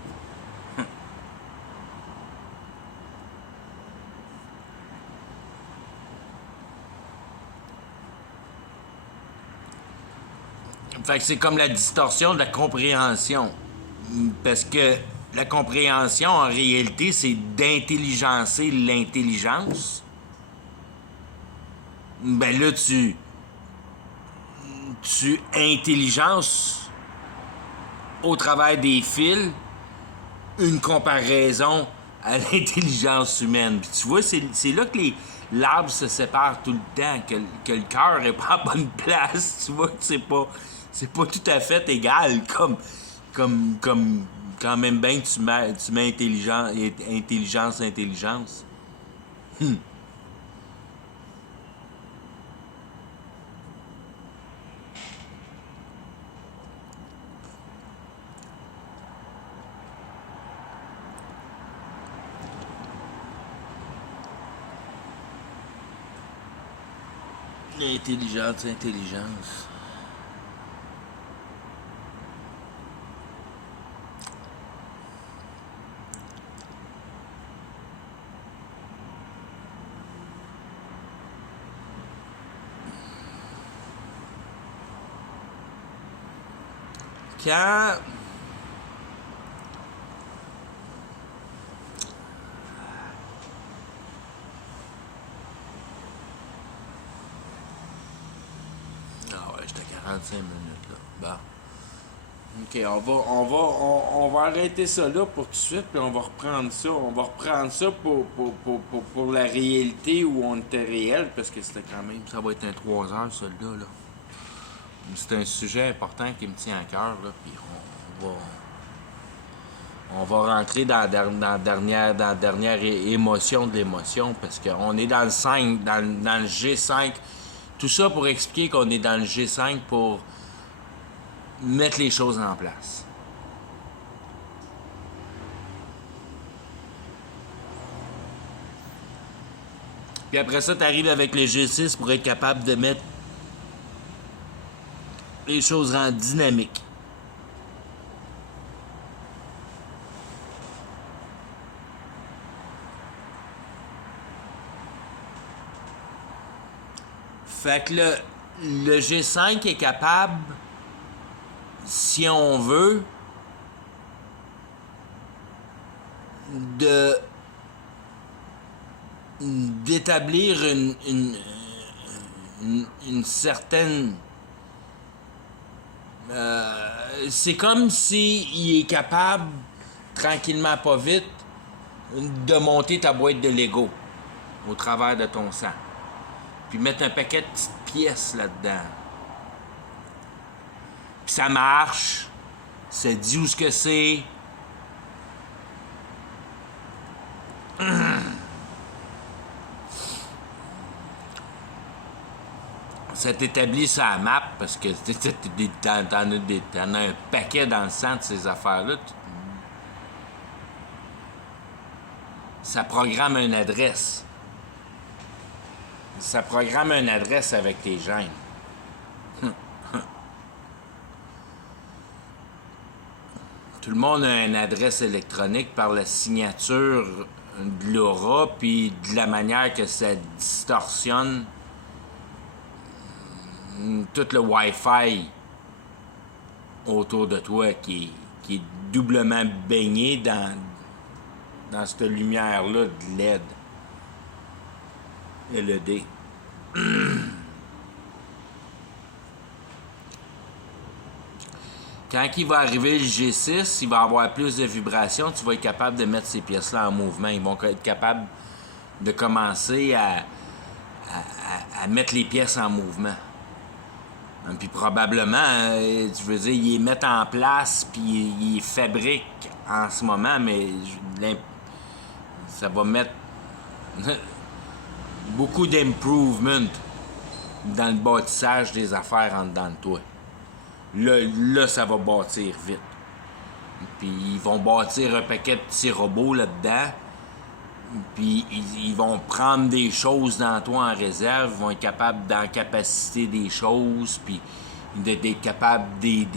Fait que c'est comme la distorsion de la compréhension. Parce que la compréhension, en réalité, c'est d'intelligencer l'intelligence. Ben là, tu intelligences au travers des fils une comparaison à l'intelligence humaine. Puis tu vois, c'est là que l'arbre se sépare tout le temps, que le cœur n'est pas à bonne place. Tu vois que c'est pas tout à fait égal comme quand même bien que tu mets intelligence. Intelligence, intelligence. Quand ah ouais, j'étais à 45 minutes là. Bon. Ok, on va arrêter ça là pour tout de suite, puis on va reprendre ça. On va reprendre ça pour la réalité où on était réel, parce que c'était quand même. Ça va être un 3 heures, celui-là. Là. C'est un sujet important qui me tient à cœur, là, puis on va rentrer dans la dernière émotion de l'émotion, parce qu'on est dans le 5, dans le G5. Tout ça pour expliquer qu'on est dans le G5 pour mettre les choses en place. Puis après ça, tu arrives avec le G6 pour être capable de mettre les choses en dynamique. Fait que le G5 est capable, si on veut, d'établir une certaine... c'est comme s'il est capable, tranquillement pas vite, de monter ta boîte de Lego au travers de ton sang. Puis mettre un paquet de petites pièces là-dedans. Puis ça marche. Ça dit où ce que c'est. Ça t'établit sur la map parce que t'en as un paquet dans le sang de ces affaires-là. Ça programme une adresse. Ça programme une adresse avec tes gènes. Tout le monde a une adresse électronique par la signature de l'aura, puis de la manière que ça distorsionne tout le Wi-Fi autour de toi qui est doublement baigné dans cette lumière-là de LED. LED. Quand il va arriver le G6, il va avoir plus de vibrations, tu vas être capable de mettre ces pièces-là en mouvement. Ils vont être capables de commencer à mettre les pièces en mouvement. Puis probablement, tu veux dire, ils les mettent en place, puis ils les fabriquent en ce moment, mais ça va mettre beaucoup d'improvement dans le bâtissage des affaires en dedans de toi. Là, ça va bâtir vite. Puis ils vont bâtir un paquet de petits robots là-dedans. Puis ils vont prendre des choses dans toi en réserve. Ils vont être capables d'en capaciter des choses. Puis d'être capables de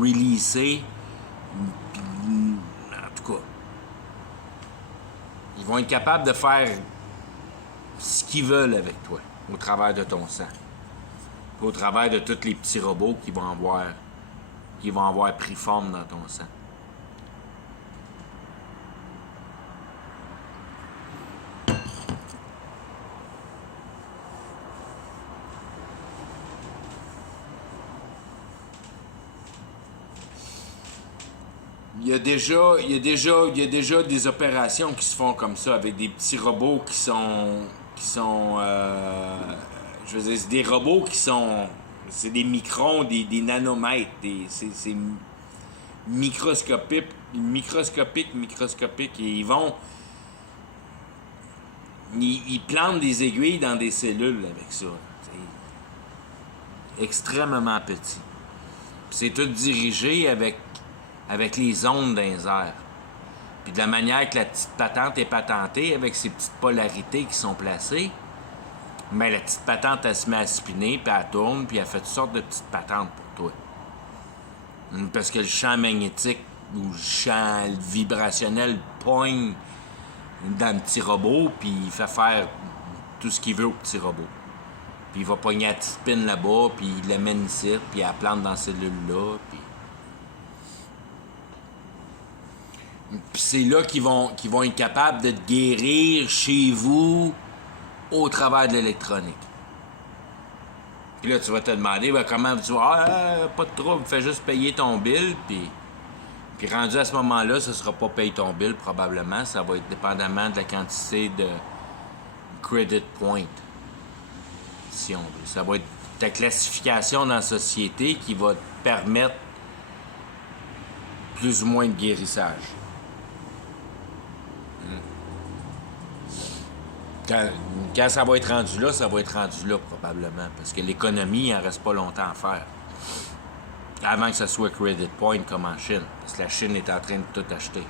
releaser. En tout cas, ils vont être capables de faire ce qu'ils veulent avec toi au travers de ton sang. Au travers de tous les petits robots qui vont avoir pris forme dans ton sang. Il y a déjà des opérations qui se font comme ça avec des petits robots qui sont je veux dire, c'est des robots qui sont... C'est des microns, des nanomètres. C'est microscopique. Et ils plantent des aiguilles dans des cellules avec ça. C'est extrêmement petit. Puis c'est tout dirigé avec les ondes dans les airs. Puis de la manière que la petite patente est patentée, avec ses petites polarités qui sont placées, mais la petite patente, elle se met à spinner, puis elle tourne, puis elle fait toutes sortes de petites patentes pour toi. Parce que le champ magnétique ou le champ vibrationnel pogne dans le petit robot, puis il fait faire tout ce qu'il veut au petit robot. Puis il va pogner la petite pin là-bas, puis il l'amène ici, puis il la plante dans cette cellule-là, puis c'est là qu'ils vont être capables de te guérir chez vous au travers de l'électronique. Puis là, tu vas te demander, ben, comment tu vas... pas de trouble, fais juste payer ton bill, puis rendu à ce moment-là, ce sera pas payer ton bill, probablement. Ça va être dépendamment de la quantité de credit point, si on veut. Ça va être ta classification dans la société qui va te permettre plus ou moins de guérissage. Quand ça va être rendu là, ça va être rendu là, probablement. Parce que l'économie, il n'en reste pas longtemps à faire. Avant que ça soit credit point comme en Chine. Parce que la Chine est en train de tout acheter.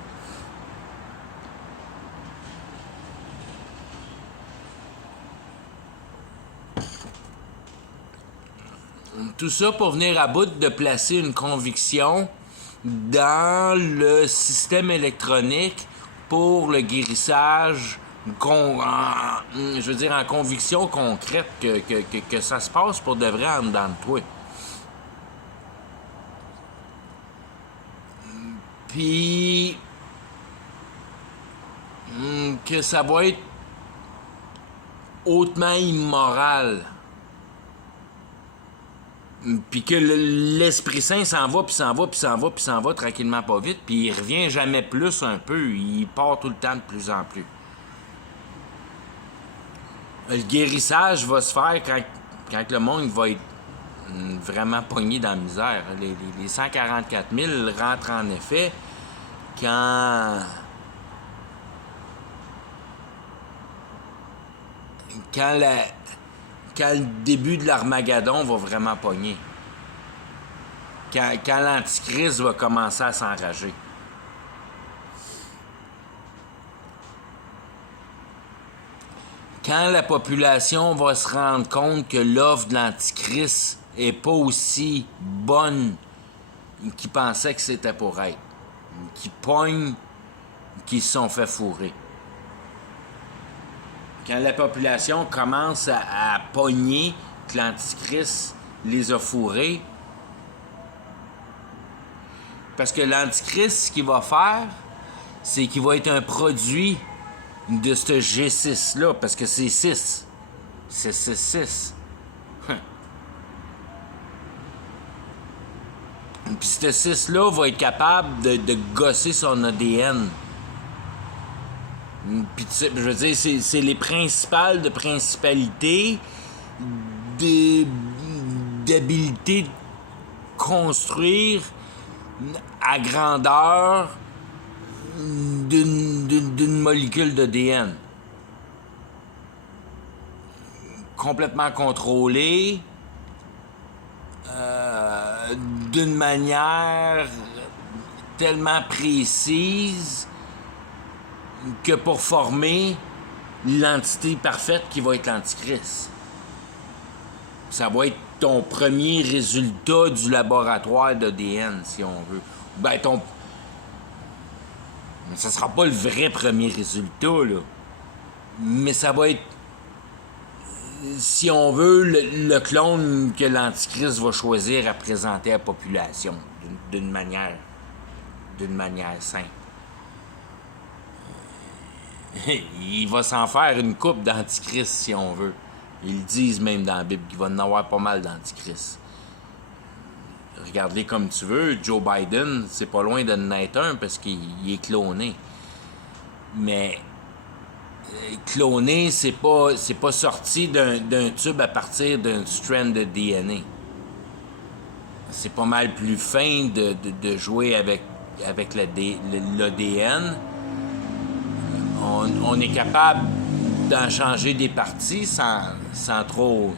Tout ça pour venir à bout de placer une conviction dans le système électronique pour le guérissage, je veux dire en conviction concrète que ça se passe pour de vrai en dedans de toi. Puis que ça va être hautement immoral. Puis que l'Esprit Saint s'en va, puis s'en va, puis s'en va, puis s'en va tranquillement pas vite, puis il revient jamais plus un peu, il part tout le temps de plus en plus. Le guérissage va se faire quand le monde va être vraiment pogné dans la misère. Les 144 000 rentrent en effet quand le début de l'Armageddon va vraiment pogner. Quand l'Antichrist va commencer à s'enrager. Quand la population va se rendre compte que l'offre de l'Antichrist est pas aussi bonne qu'ils pensaient que c'était pour être. Qu'ils pognent, qu'ils se sont fait fourrer. Quand la population commence à pogner que l'Antichrist les a fourrés, parce que l'Antichrist, ce qu'il va faire, c'est qu'il va être un produit de ce G6-là, parce que c'est 6. C'est 6. Puis ce 6-là va être capable de gosser son ADN. Puis je veux dire, c'est les principales de principalité d'habilité de construire à grandeur d'une molécule d'ADN. Complètement contrôlée, d'une manière tellement précise que pour former l'entité parfaite qui va être l'Antichrist. Ça va être ton premier résultat du laboratoire d'ADN, si on veut. Ben, ça sera pas le vrai premier résultat, là. Mais ça va être, si on veut, le clone que l'Antichrist va choisir à présenter à la population d'une manière simple. Il va s'en faire une coupe d'Antichrist, si on veut. Ils disent même dans la Bible qu'il va en avoir pas mal d'Antichrist. Regarde-les comme tu veux. Joe Biden, c'est pas loin de naître un parce qu'il est cloné. Mais cloné, c'est pas sorti d'un tube à partir d'un strand de DNA. C'est pas mal plus fin de jouer avec l'ADN. On est capable d'en changer des parties sans trop.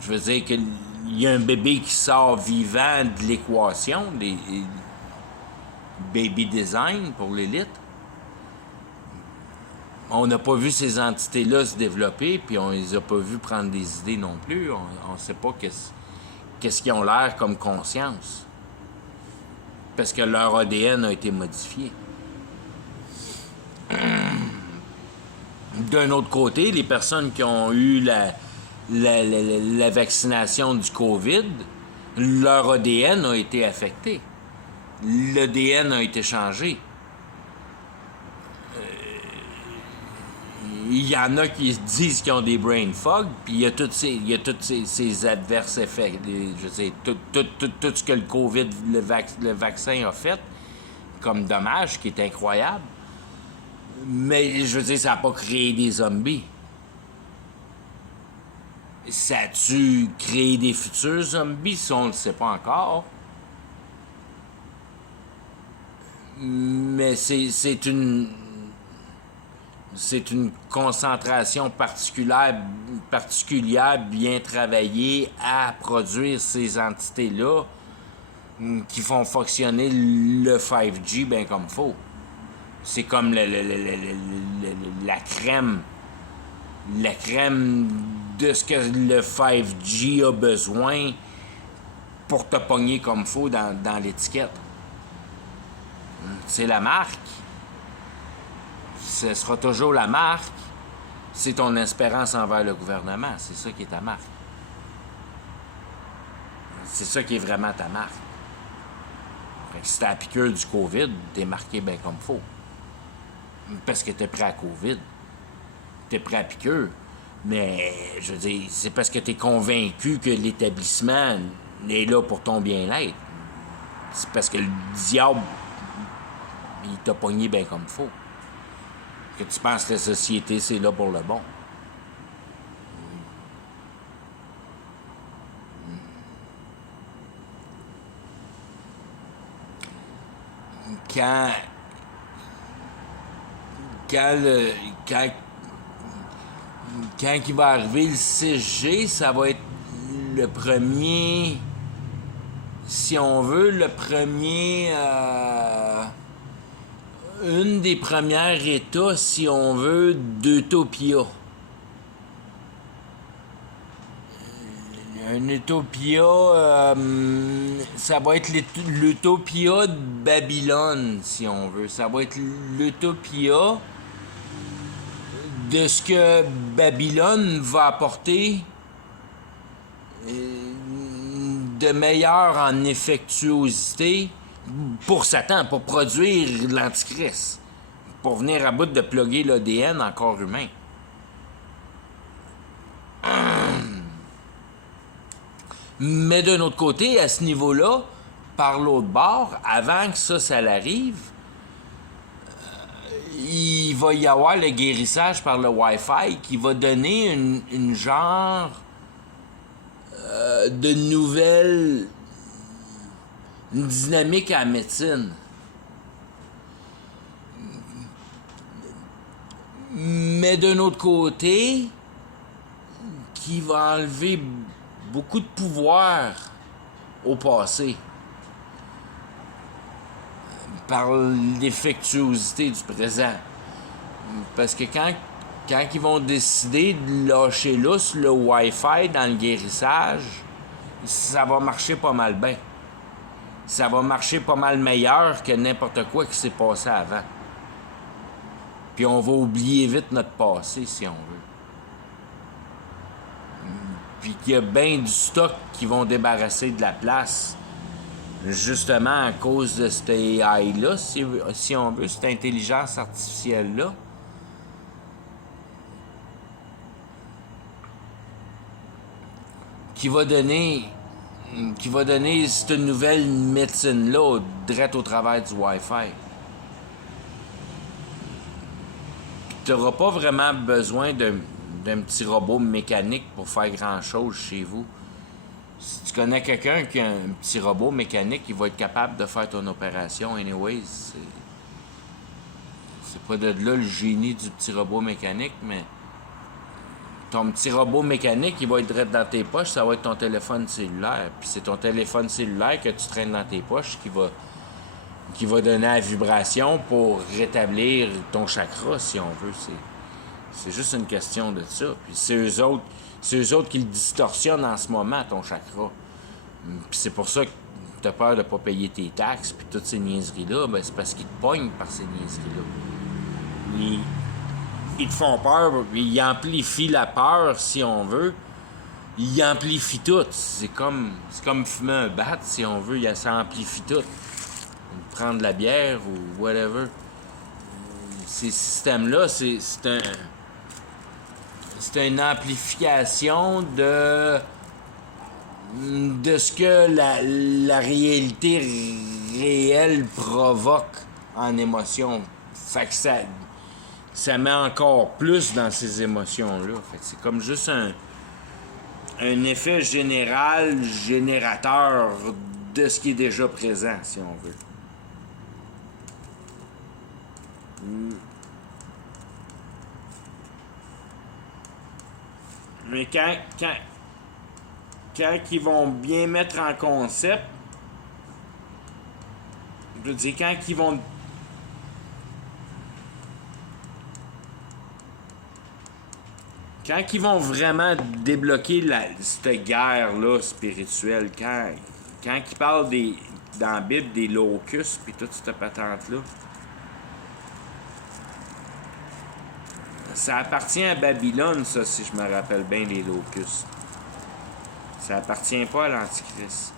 Je veux dire qu'il y a un bébé qui sort vivant de l'équation. baby design pour l'élite. On n'a pas vu ces entités-là se développer, puis on les a pas vus prendre des idées non plus. On ne sait pas qu'est-ce qu'ils ont l'air comme conscience. Parce que leur ADN a été modifié. D'un autre côté, les personnes qui ont eu la vaccination du COVID, leur ADN a été affecté. L'ADN a été changé. Il y en a qui disent qu'ils ont des brain fog, puis il y a tous ces adverses effets. Je sais, tout ce que le COVID, le vaccin a fait, comme dommage, qui est incroyable. Mais je veux dire, ça n'a pas créé des zombies. Ça a-tu créé des futurs zombies? Ça, on ne le sait pas encore. Mais c'est une concentration particulière bien travaillée à produire ces entités-là qui font fonctionner le 5G bien comme faut. C'est comme la crème de ce que le 5G a besoin pour te pogner comme faut dans l'étiquette. C'est la marque. Ce sera toujours la marque. C'est ton espérance envers le gouvernement. C'est ça qui est ta marque. C'est ça qui est vraiment ta marque. Fait que si t'as la piqûre du COVID, t'es marqué bien comme faut. Parce que t'es prêt à COVID. T'es prêt à piqûre. Mais, je veux dire, c'est parce que t'es convaincu que l'établissement est là pour ton bien-être. C'est parce que le diable, il t'a pogné bien comme faut. Que tu penses que la société, c'est là pour le bon. Quand il va arriver le 6G, ça va être le premier, si on veut, une des premières états, si on veut, d'Utopia. Une Utopia, ça va être l'Utopia de Babylone, si on veut. Ça va être l'Utopia de ce que Babylone va apporter de meilleur en effectuosité pour Satan, pour produire l'Antichrist, pour venir à bout de plugger l'ADN en corps humain. Mais d'un autre côté, à ce niveau-là, par l'autre bord, avant que ça l'arrive, il va y avoir le guérissage par le Wi-Fi qui va donner une genre de nouvelle dynamique à la médecine. Mais d'un autre côté, qui va enlever beaucoup de pouvoir au passé par l'effectuosité du présent. Parce que quand ils vont décider de lâcher lousse le Wi-Fi dans le guérissage, ça va marcher pas mal bien. Ça va marcher pas mal meilleur que n'importe quoi qui s'est passé avant. Puis on va oublier vite notre passé, si on veut. Puis qu'il y a bien du stock qui vont débarrasser de la place, justement à cause de cette AI-là, si on veut, cette intelligence artificielle-là. Qui va donner cette nouvelle médecine-là direct au travers du Wi-Fi. Puis tu n'auras pas vraiment besoin d'un petit robot mécanique pour faire grand-chose chez vous. Si tu connais quelqu'un qui a un petit robot mécanique, il va être capable de faire ton opération anyways. C'est pas de là le génie du petit robot mécanique, mais ton petit robot mécanique, il va être direct dans tes poches, ça va être ton téléphone cellulaire. Puis c'est ton téléphone cellulaire que tu traînes dans tes poches qui qui va donner la vibration pour rétablir ton chakra, si on veut. C'est juste une question de ça. Puis c'est eux autres qui le distorsionnent en ce moment, ton chakra. Puis c'est pour ça que t'as peur de pas payer tes taxes, puis toutes ces niaiseries-là, ben c'est parce qu'ils te pognent par ces niaiseries-là. Ils te font peur, ils amplifient la peur, si on veut. Ils amplifient tout. C'est comme fumer un bat, si on veut, ça amplifie tout. Prendre de la bière ou whatever. Ces systèmes-là, c'est une amplification de ce que la réalité réelle provoque en émotion. Fait que ça met encore plus dans ces émotions-là. Fait que c'est comme juste un effet général, générateur de ce qui est déjà présent, si on veut. Mais quand ils vont bien mettre en concept, je veux dire, quand ils vont vraiment débloquer cette guerre-là spirituelle, quand ils parlent dans la Bible des locustes puis toute cette patente-là, ça appartient à Babylone, ça, si je me rappelle bien, les locustes. Ça appartient pas à l'Antichrist.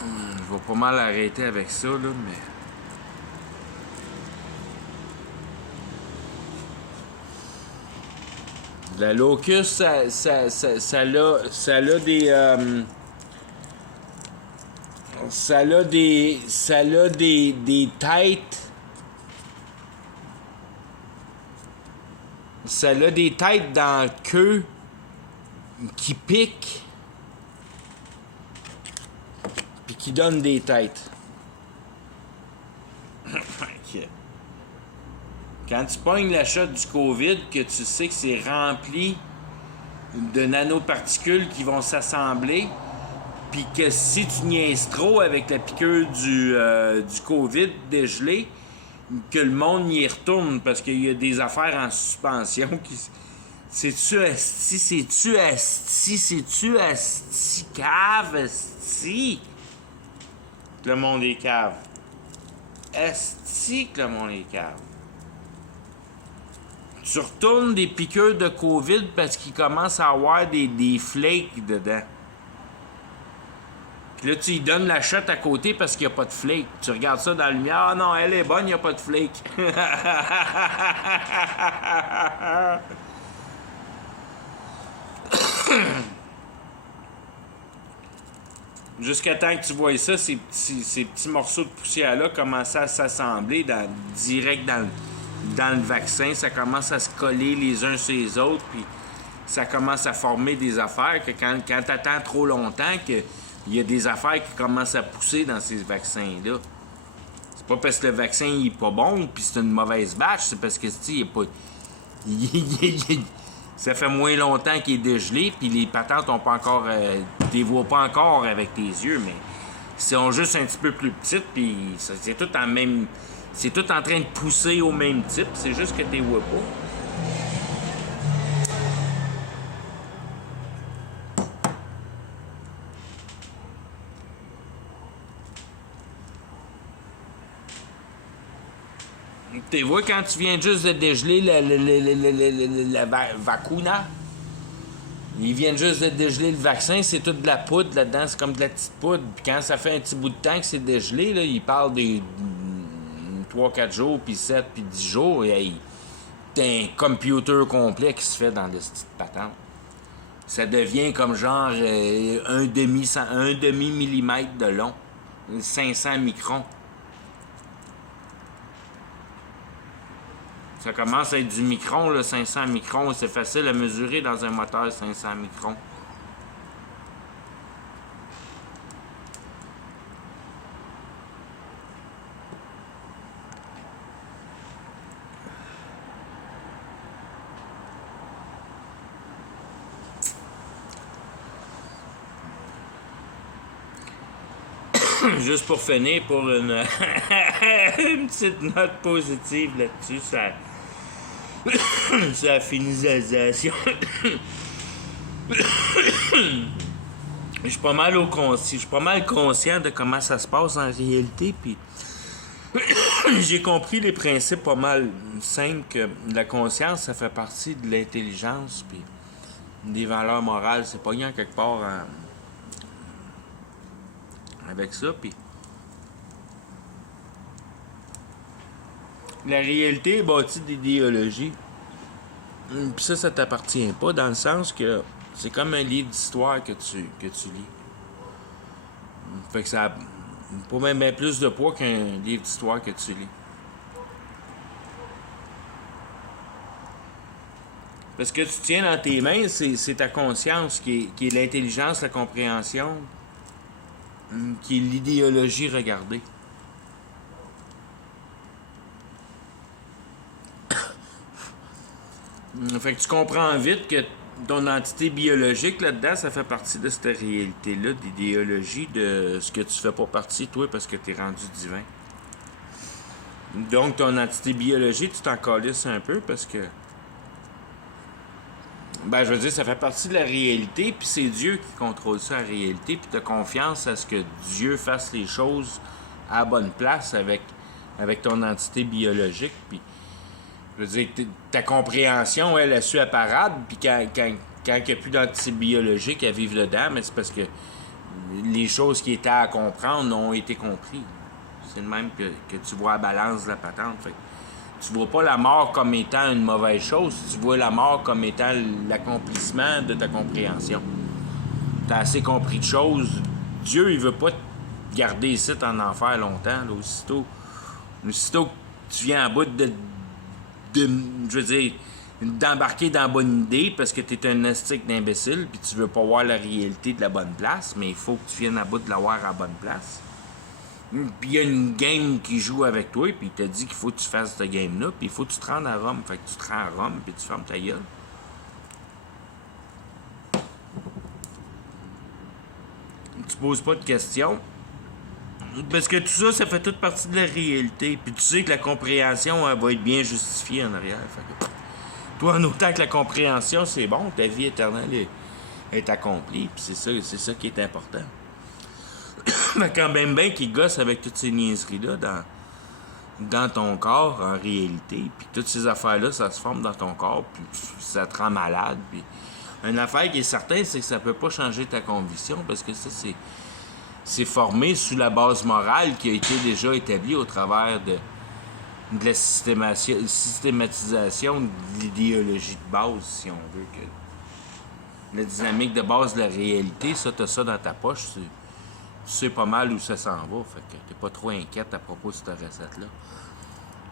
Je vais pas mal arrêter avec ça, là, mais... La locust, ça a des... ça a des têtes... Ça a des têtes dans la queue qui piquent puis qui donnent des têtes. Quand tu pognes la shot du COVID, que tu sais que c'est rempli de nanoparticules qui vont s'assembler, puis que si tu niaises trop avec la piqûre du COVID dégelé, que le monde y retourne parce qu'il y a des affaires en suspension qui... C'est-tu cave, esti? Que le monde est cave. Esti que le monde est cave. Tu retournes des piqûres de COVID parce qu'il commence à avoir des flakes dedans. Puis là, tu lui donnes la shot à côté parce qu'il n'y a pas de flake. Tu regardes ça dans la lumière. Ah non, elle est bonne, il n'y a pas de flake. Jusqu'à temps que tu vois ça, ces petits morceaux de poussière-là commencent à s'assembler direct dans le vaccin. Ça commence à se coller les uns sur les autres. Puis ça commence à former des affaires que quand tu attends trop longtemps, qu'il y a des affaires qui commencent à pousser dans ces vaccins-là. C'est pas parce que le vaccin il est pas bon puis c'est une mauvaise batch, c'est parce que il est pas... Ça fait moins longtemps qu'il est dégelé, puis les patentes ont pas encore... tu les vois pas encore avec tes yeux, mais ils sont juste un petit peu plus petites, puis c'est tout en même... C'est tout en train de pousser au même type, c'est juste que tu les vois pas. Tu vois quand tu viens juste de dégeler la vacuna? Ils viennent juste de dégeler le vaccin, c'est toute de la poudre là-dedans, c'est comme de la petite poudre. Puis quand ça fait un petit bout de temps que c'est dégelé, là, ils parlent des 3-4 jours, puis 7, puis 10 jours, et hey, t'as un computer complet qui se fait dans de cette petite patente. Ça devient comme genre un demi millimètre de long, 500 microns. Ça commence à être du micron, là, 500 microns. C'est facile à mesurer dans un moteur 500 microns. Juste pour finir, pour une, une petite note positive là-dessus, ça la finalisation. Je suis pas mal conscient de comment ça se passe en réalité, puis j'ai compris les principes pas mal simples que la conscience, ça fait partie de l'intelligence, puis des valeurs morales, c'est pas rien quelque part avec ça, puis la réalité est bâtie d'idéologie. Puis ça t'appartient pas, dans le sens que c'est comme un livre d'histoire que tu lis. Fait que ça a pas même plus de poids qu'un livre d'histoire que tu lis. Parce que tu tiens dans tes mains, c'est ta conscience qui est l'intelligence, la compréhension, qui est l'idéologie regardée. Fait que tu comprends vite que ton entité biologique là-dedans, ça fait partie de cette réalité-là, d'idéologie, de ce que tu fais pas partie, toi, parce que t'es rendu divin. Donc, ton entité biologique, tu t'en calisses un peu parce que... Ben, je veux dire, ça fait partie de la réalité, puis c'est Dieu qui contrôle ça, la réalité, puis t'as confiance à ce que Dieu fasse les choses à la bonne place avec ton entité biologique, puis... Je veux dire, ta compréhension, elle suit la parade, puis quand il n'y a plus d'entité biologique à vivre dedans, mais c'est parce que les choses qui étaient à comprendre ont été comprises. C'est le même que tu vois la balance de la patente. Fait que tu vois pas la mort comme étant une mauvaise chose, tu vois la mort comme étant l'accomplissement de ta compréhension. Tu as assez compris de choses. Dieu, il veut pas te garder ici en enfer longtemps. Là, aussitôt que tu viens à bout je veux dire, d'embarquer dans la bonne idée parce que tu es un astique d'imbécile puis tu veux pas voir la réalité de la bonne place, mais il faut que tu viennes à bout de la voir à la bonne place. Puis il y a une game qui joue avec toi, puis il t'a dit qu'il faut que tu fasses cette game-là, puis il faut que tu te rendes à Rome. Fait que tu te rends à Rome, puis tu fermes ta gueule. Tu poses pas de questions. Parce que tout ça, ça fait toute partie de la réalité. Puis tu sais que la compréhension, elle va être bien justifiée en arrière. Fait que, toi, en autant que la compréhension, c'est bon, ta vie éternelle est accomplie. Puis c'est ça qui est important. Mais quand ben qui gosse avec toutes ces niaiseries-là dans ton corps, en réalité, puis toutes ces affaires-là, ça se forme dans ton corps, puis ça te rend malade. Puis une affaire qui est certaine, c'est que ça peut pas changer ta conviction, parce que ça, c'est formé sous la base morale qui a été déjà établie au travers de la systématisation de l'idéologie de base, si on veut. Que la dynamique de base de la réalité, ça, t'as ça dans ta poche, tu sais pas mal où ça s'en va, fait que t'es pas trop inquiète à propos de cette recette-là.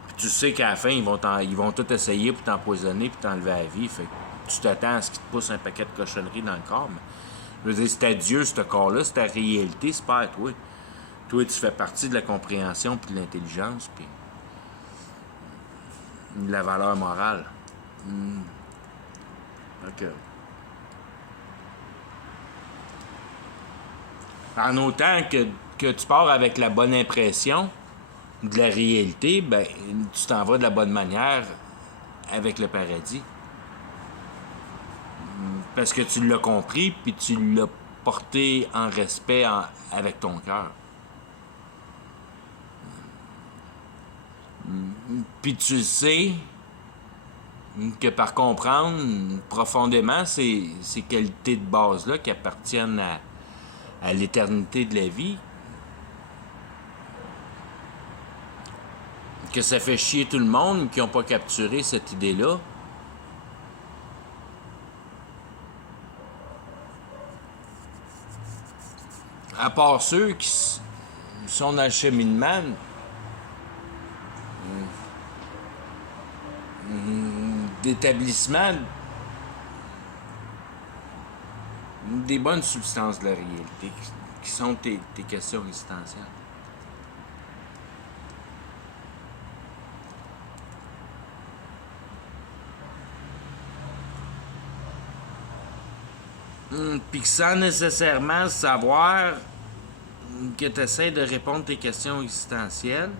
Puis tu sais qu'à la fin, ils vont tout essayer pour t'empoisonner puis t'enlever la vie, fait que tu t'attends à ce qu'ils te poussent un paquet de cochonneries dans le corps, mais je veux dire, c'est à Dieu, ce corps-là, c'est ta réalité, c'est pas à toi. Toi, tu fais partie de la compréhension puis de l'intelligence, puis de la valeur morale. OK. En autant que tu pars avec la bonne impression de la réalité, ben, tu t'en vas de la bonne manière avec le paradis. Parce que tu l'as compris, puis tu l'as porté en respect avec ton cœur. Puis tu sais que par comprendre profondément ces qualités de base-là qui appartiennent à l'éternité de la vie, que ça fait chier tout le monde qui n'ont pas capturé cette idée-là. À part ceux qui sont dans le cheminement, d'établissement des bonnes substances de la réalité, qui sont tes questions existentielles. Puis que sans nécessairement savoir que tu essaies de répondre à tes questions existentielles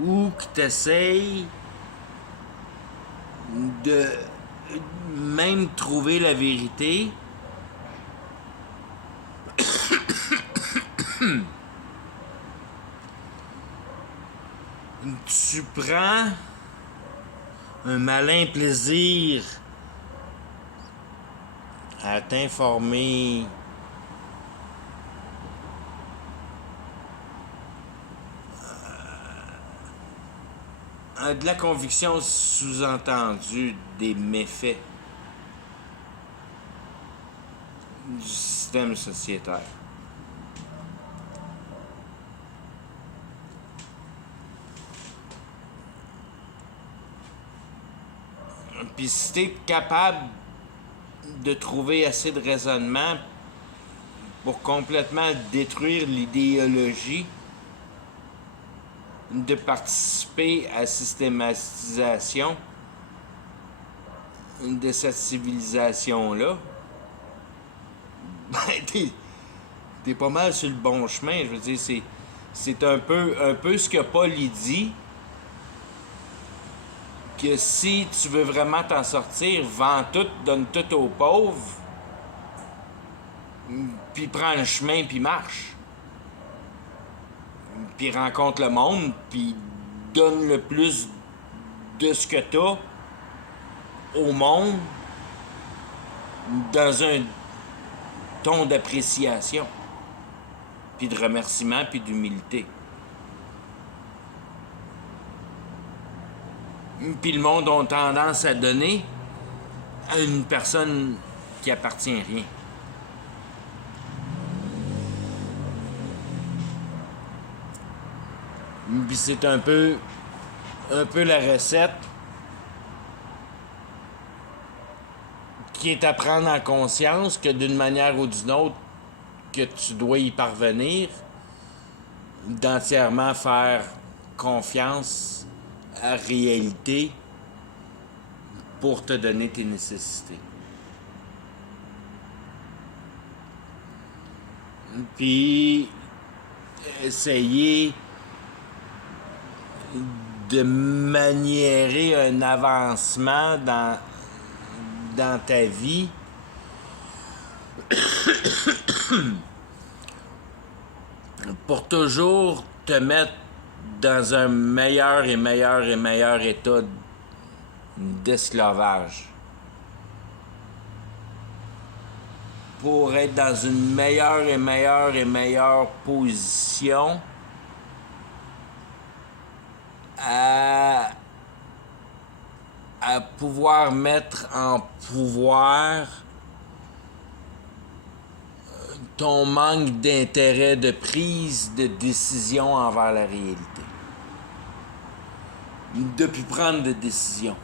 ou que tu essaies de même trouver la vérité. Tu prends un malin plaisir à t'informer de la conviction sous-entendue des méfaits du système sociétaire. Puis si t'es capable de trouver assez de raisonnement pour complètement détruire l'idéologie, de participer à la systématisation de cette civilisation-là, ben t'es pas mal sur le bon chemin. Je veux dire, c'est un peu ce que Paul y dit, que si tu veux vraiment t'en sortir, vends tout, donne tout aux pauvres, puis prends le chemin, puis marche. Puis rencontre le monde, puis donne le plus de ce que t'as au monde dans un ton d'appréciation, puis de remerciement, puis d'humilité. Puis le monde a tendance à donner à une personne qui appartient à rien. Puis c'est un peu la recette qui est à prendre en conscience que d'une manière ou d'une autre, que tu dois y parvenir, d'entièrement faire confiance à la réalité pour te donner tes nécessités. Puis essayer de maniérer un avancement dans ta vie pour toujours te mettre dans un meilleur et meilleur et meilleur état d'esclavage. Pour être dans une meilleure et meilleure et meilleure position à pouvoir mettre en pouvoir ton manque d'intérêt de prise de décision envers la réalité. De plus prendre de décision.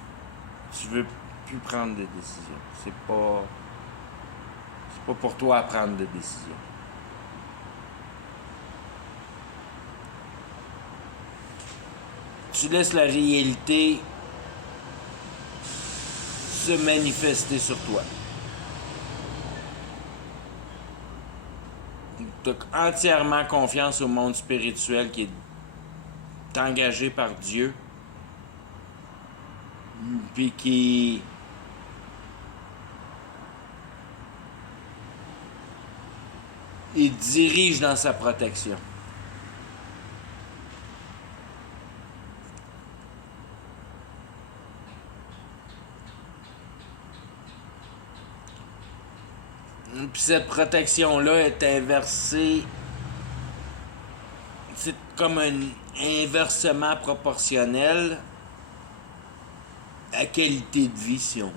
Tu veux plus prendre de décision. C'est pas pour toi à prendre de décision. Tu laisses la réalité se manifester sur toi. Tu as entièrement confiance au monde spirituel qui est engagé par Dieu, puis qui dirige dans sa protection. Puis cette protection-là est inversée. C'est comme un inversement proportionnel à qualité de vie, si on veut.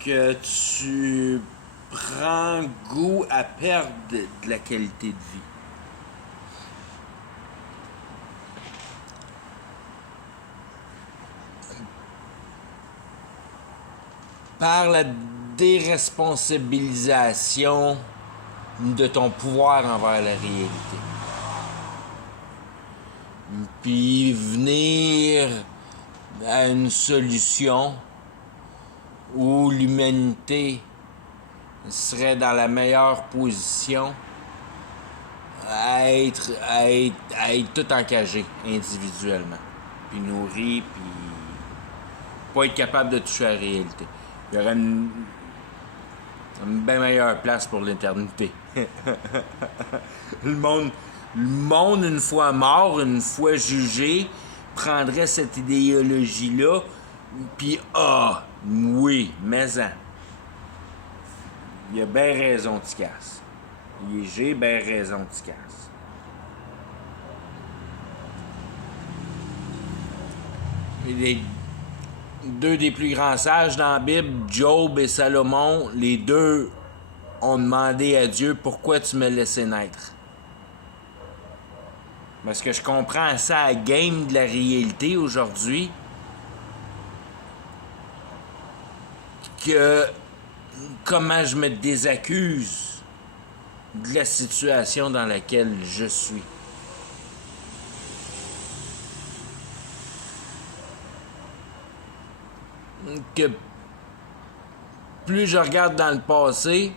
Que tu prends goût à perdre de la qualité de vie. par la déresponsabilisation de ton pouvoir envers la réalité. Puis venir à une solution où l'humanité serait dans la meilleure position à être tout encagé individuellement, puis nourri, puis pas être capable de toucher la réalité. Il y aurait une bien meilleure place pour l'éternité. Le monde, une fois mort, une fois jugé, prendrait cette idéologie-là, puis oui, mais il a bien raison, Ticasse. J'ai bien raison, Ticasse. Les deux des plus grands sages dans la Bible, Job et Salomon, les deux ont demandé à Dieu pourquoi tu me laissais naître. Parce que je comprends ça à la game de la réalité aujourd'hui, que comment je me désaccuse de la situation dans laquelle je suis. Que plus je regarde dans le passé,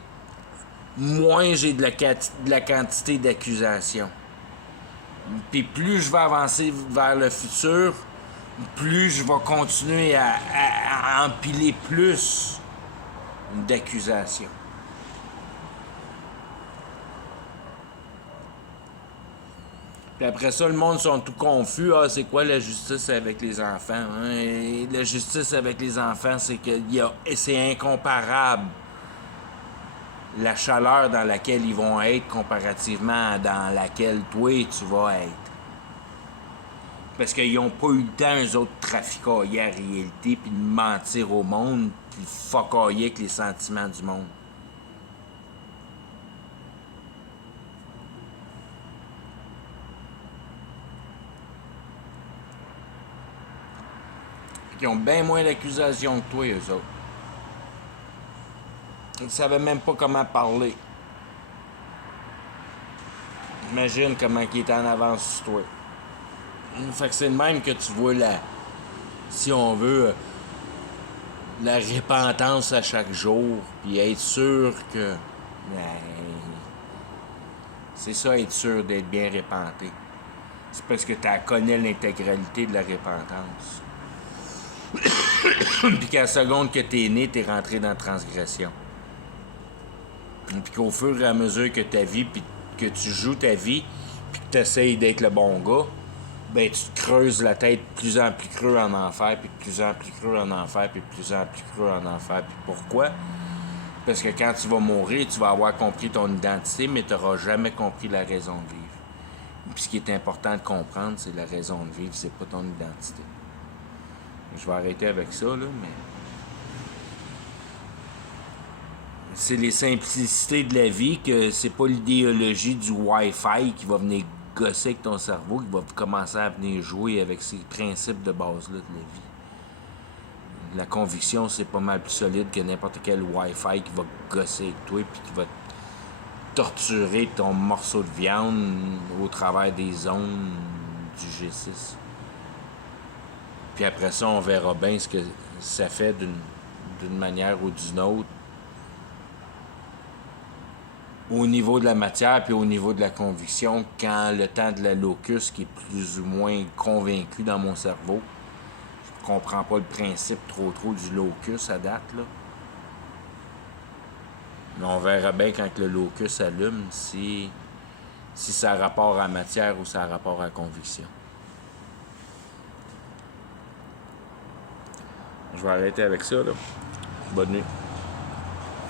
moins j'ai de la quantité d'accusations. Puis plus je vais avancer vers le futur, plus je vais continuer à empiler plus d'accusations. Puis après ça, le monde sont tout confus. C'est quoi la justice avec les enfants? Hein? Et la justice avec les enfants, c'est que c'est incomparable la chaleur dans laquelle ils vont être comparativement dans laquelle toi, tu vas être. Parce qu'ils n'ont pas eu le temps, eux autres, de traficailler la réalité, puis de mentir au monde, puis de fuckailler avec les sentiments du monde. Ils ont bien moins d'accusations que toi, eux autres. Ils ne savaient même pas comment parler. Imagine comment ils étaient en avance sur toi. Fait que c'est de même que tu vois si on veut, la repentance à chaque jour, puis être sûr que... c'est ça, être sûr d'être bien repenté. C'est parce que tu connais l'intégralité de la repentance. Puis qu'à la seconde que t'es né, t'es rentré dans la transgression. Puis qu'au fur et à mesure que ta vie, puis que tu joues ta vie, puis que tu essayes d'être le bon gars, ben tu te creuses la tête de plus en plus creux en enfer, puis de plus en plus creux en enfer, puis de plus en plus creux en enfer. Puis pourquoi? Parce que quand tu vas mourir, tu vas avoir compris ton identité, mais tu n'auras jamais compris la raison de vivre. Puis ce qui est important de comprendre, c'est la raison de vivre, c'est pas ton identité. Je vais arrêter avec ça, là, mais... c'est les simplicités de la vie, que c'est pas l'idéologie du Wi-Fi qui va venir gosser avec ton cerveau, qui va commencer à venir jouer avec ces principes de base-là de la vie. La conviction, c'est pas mal plus solide que n'importe quel Wi-Fi qui va gosser avec toi puis qui va torturer ton morceau de viande au travers des ondes du G6. Puis après ça, on verra bien ce que ça fait d'une manière ou d'une autre au niveau de la matière puis au niveau de la conviction, quand le temps de la locus qui est plus ou moins convaincu dans mon cerveau, je comprends pas le principe trop du locus à date, là. Mais on verra bien quand le locus allume si ça a rapport à la matière ou ça a rapport à la conviction. Je vais arrêter avec ça, là. Bonne nuit.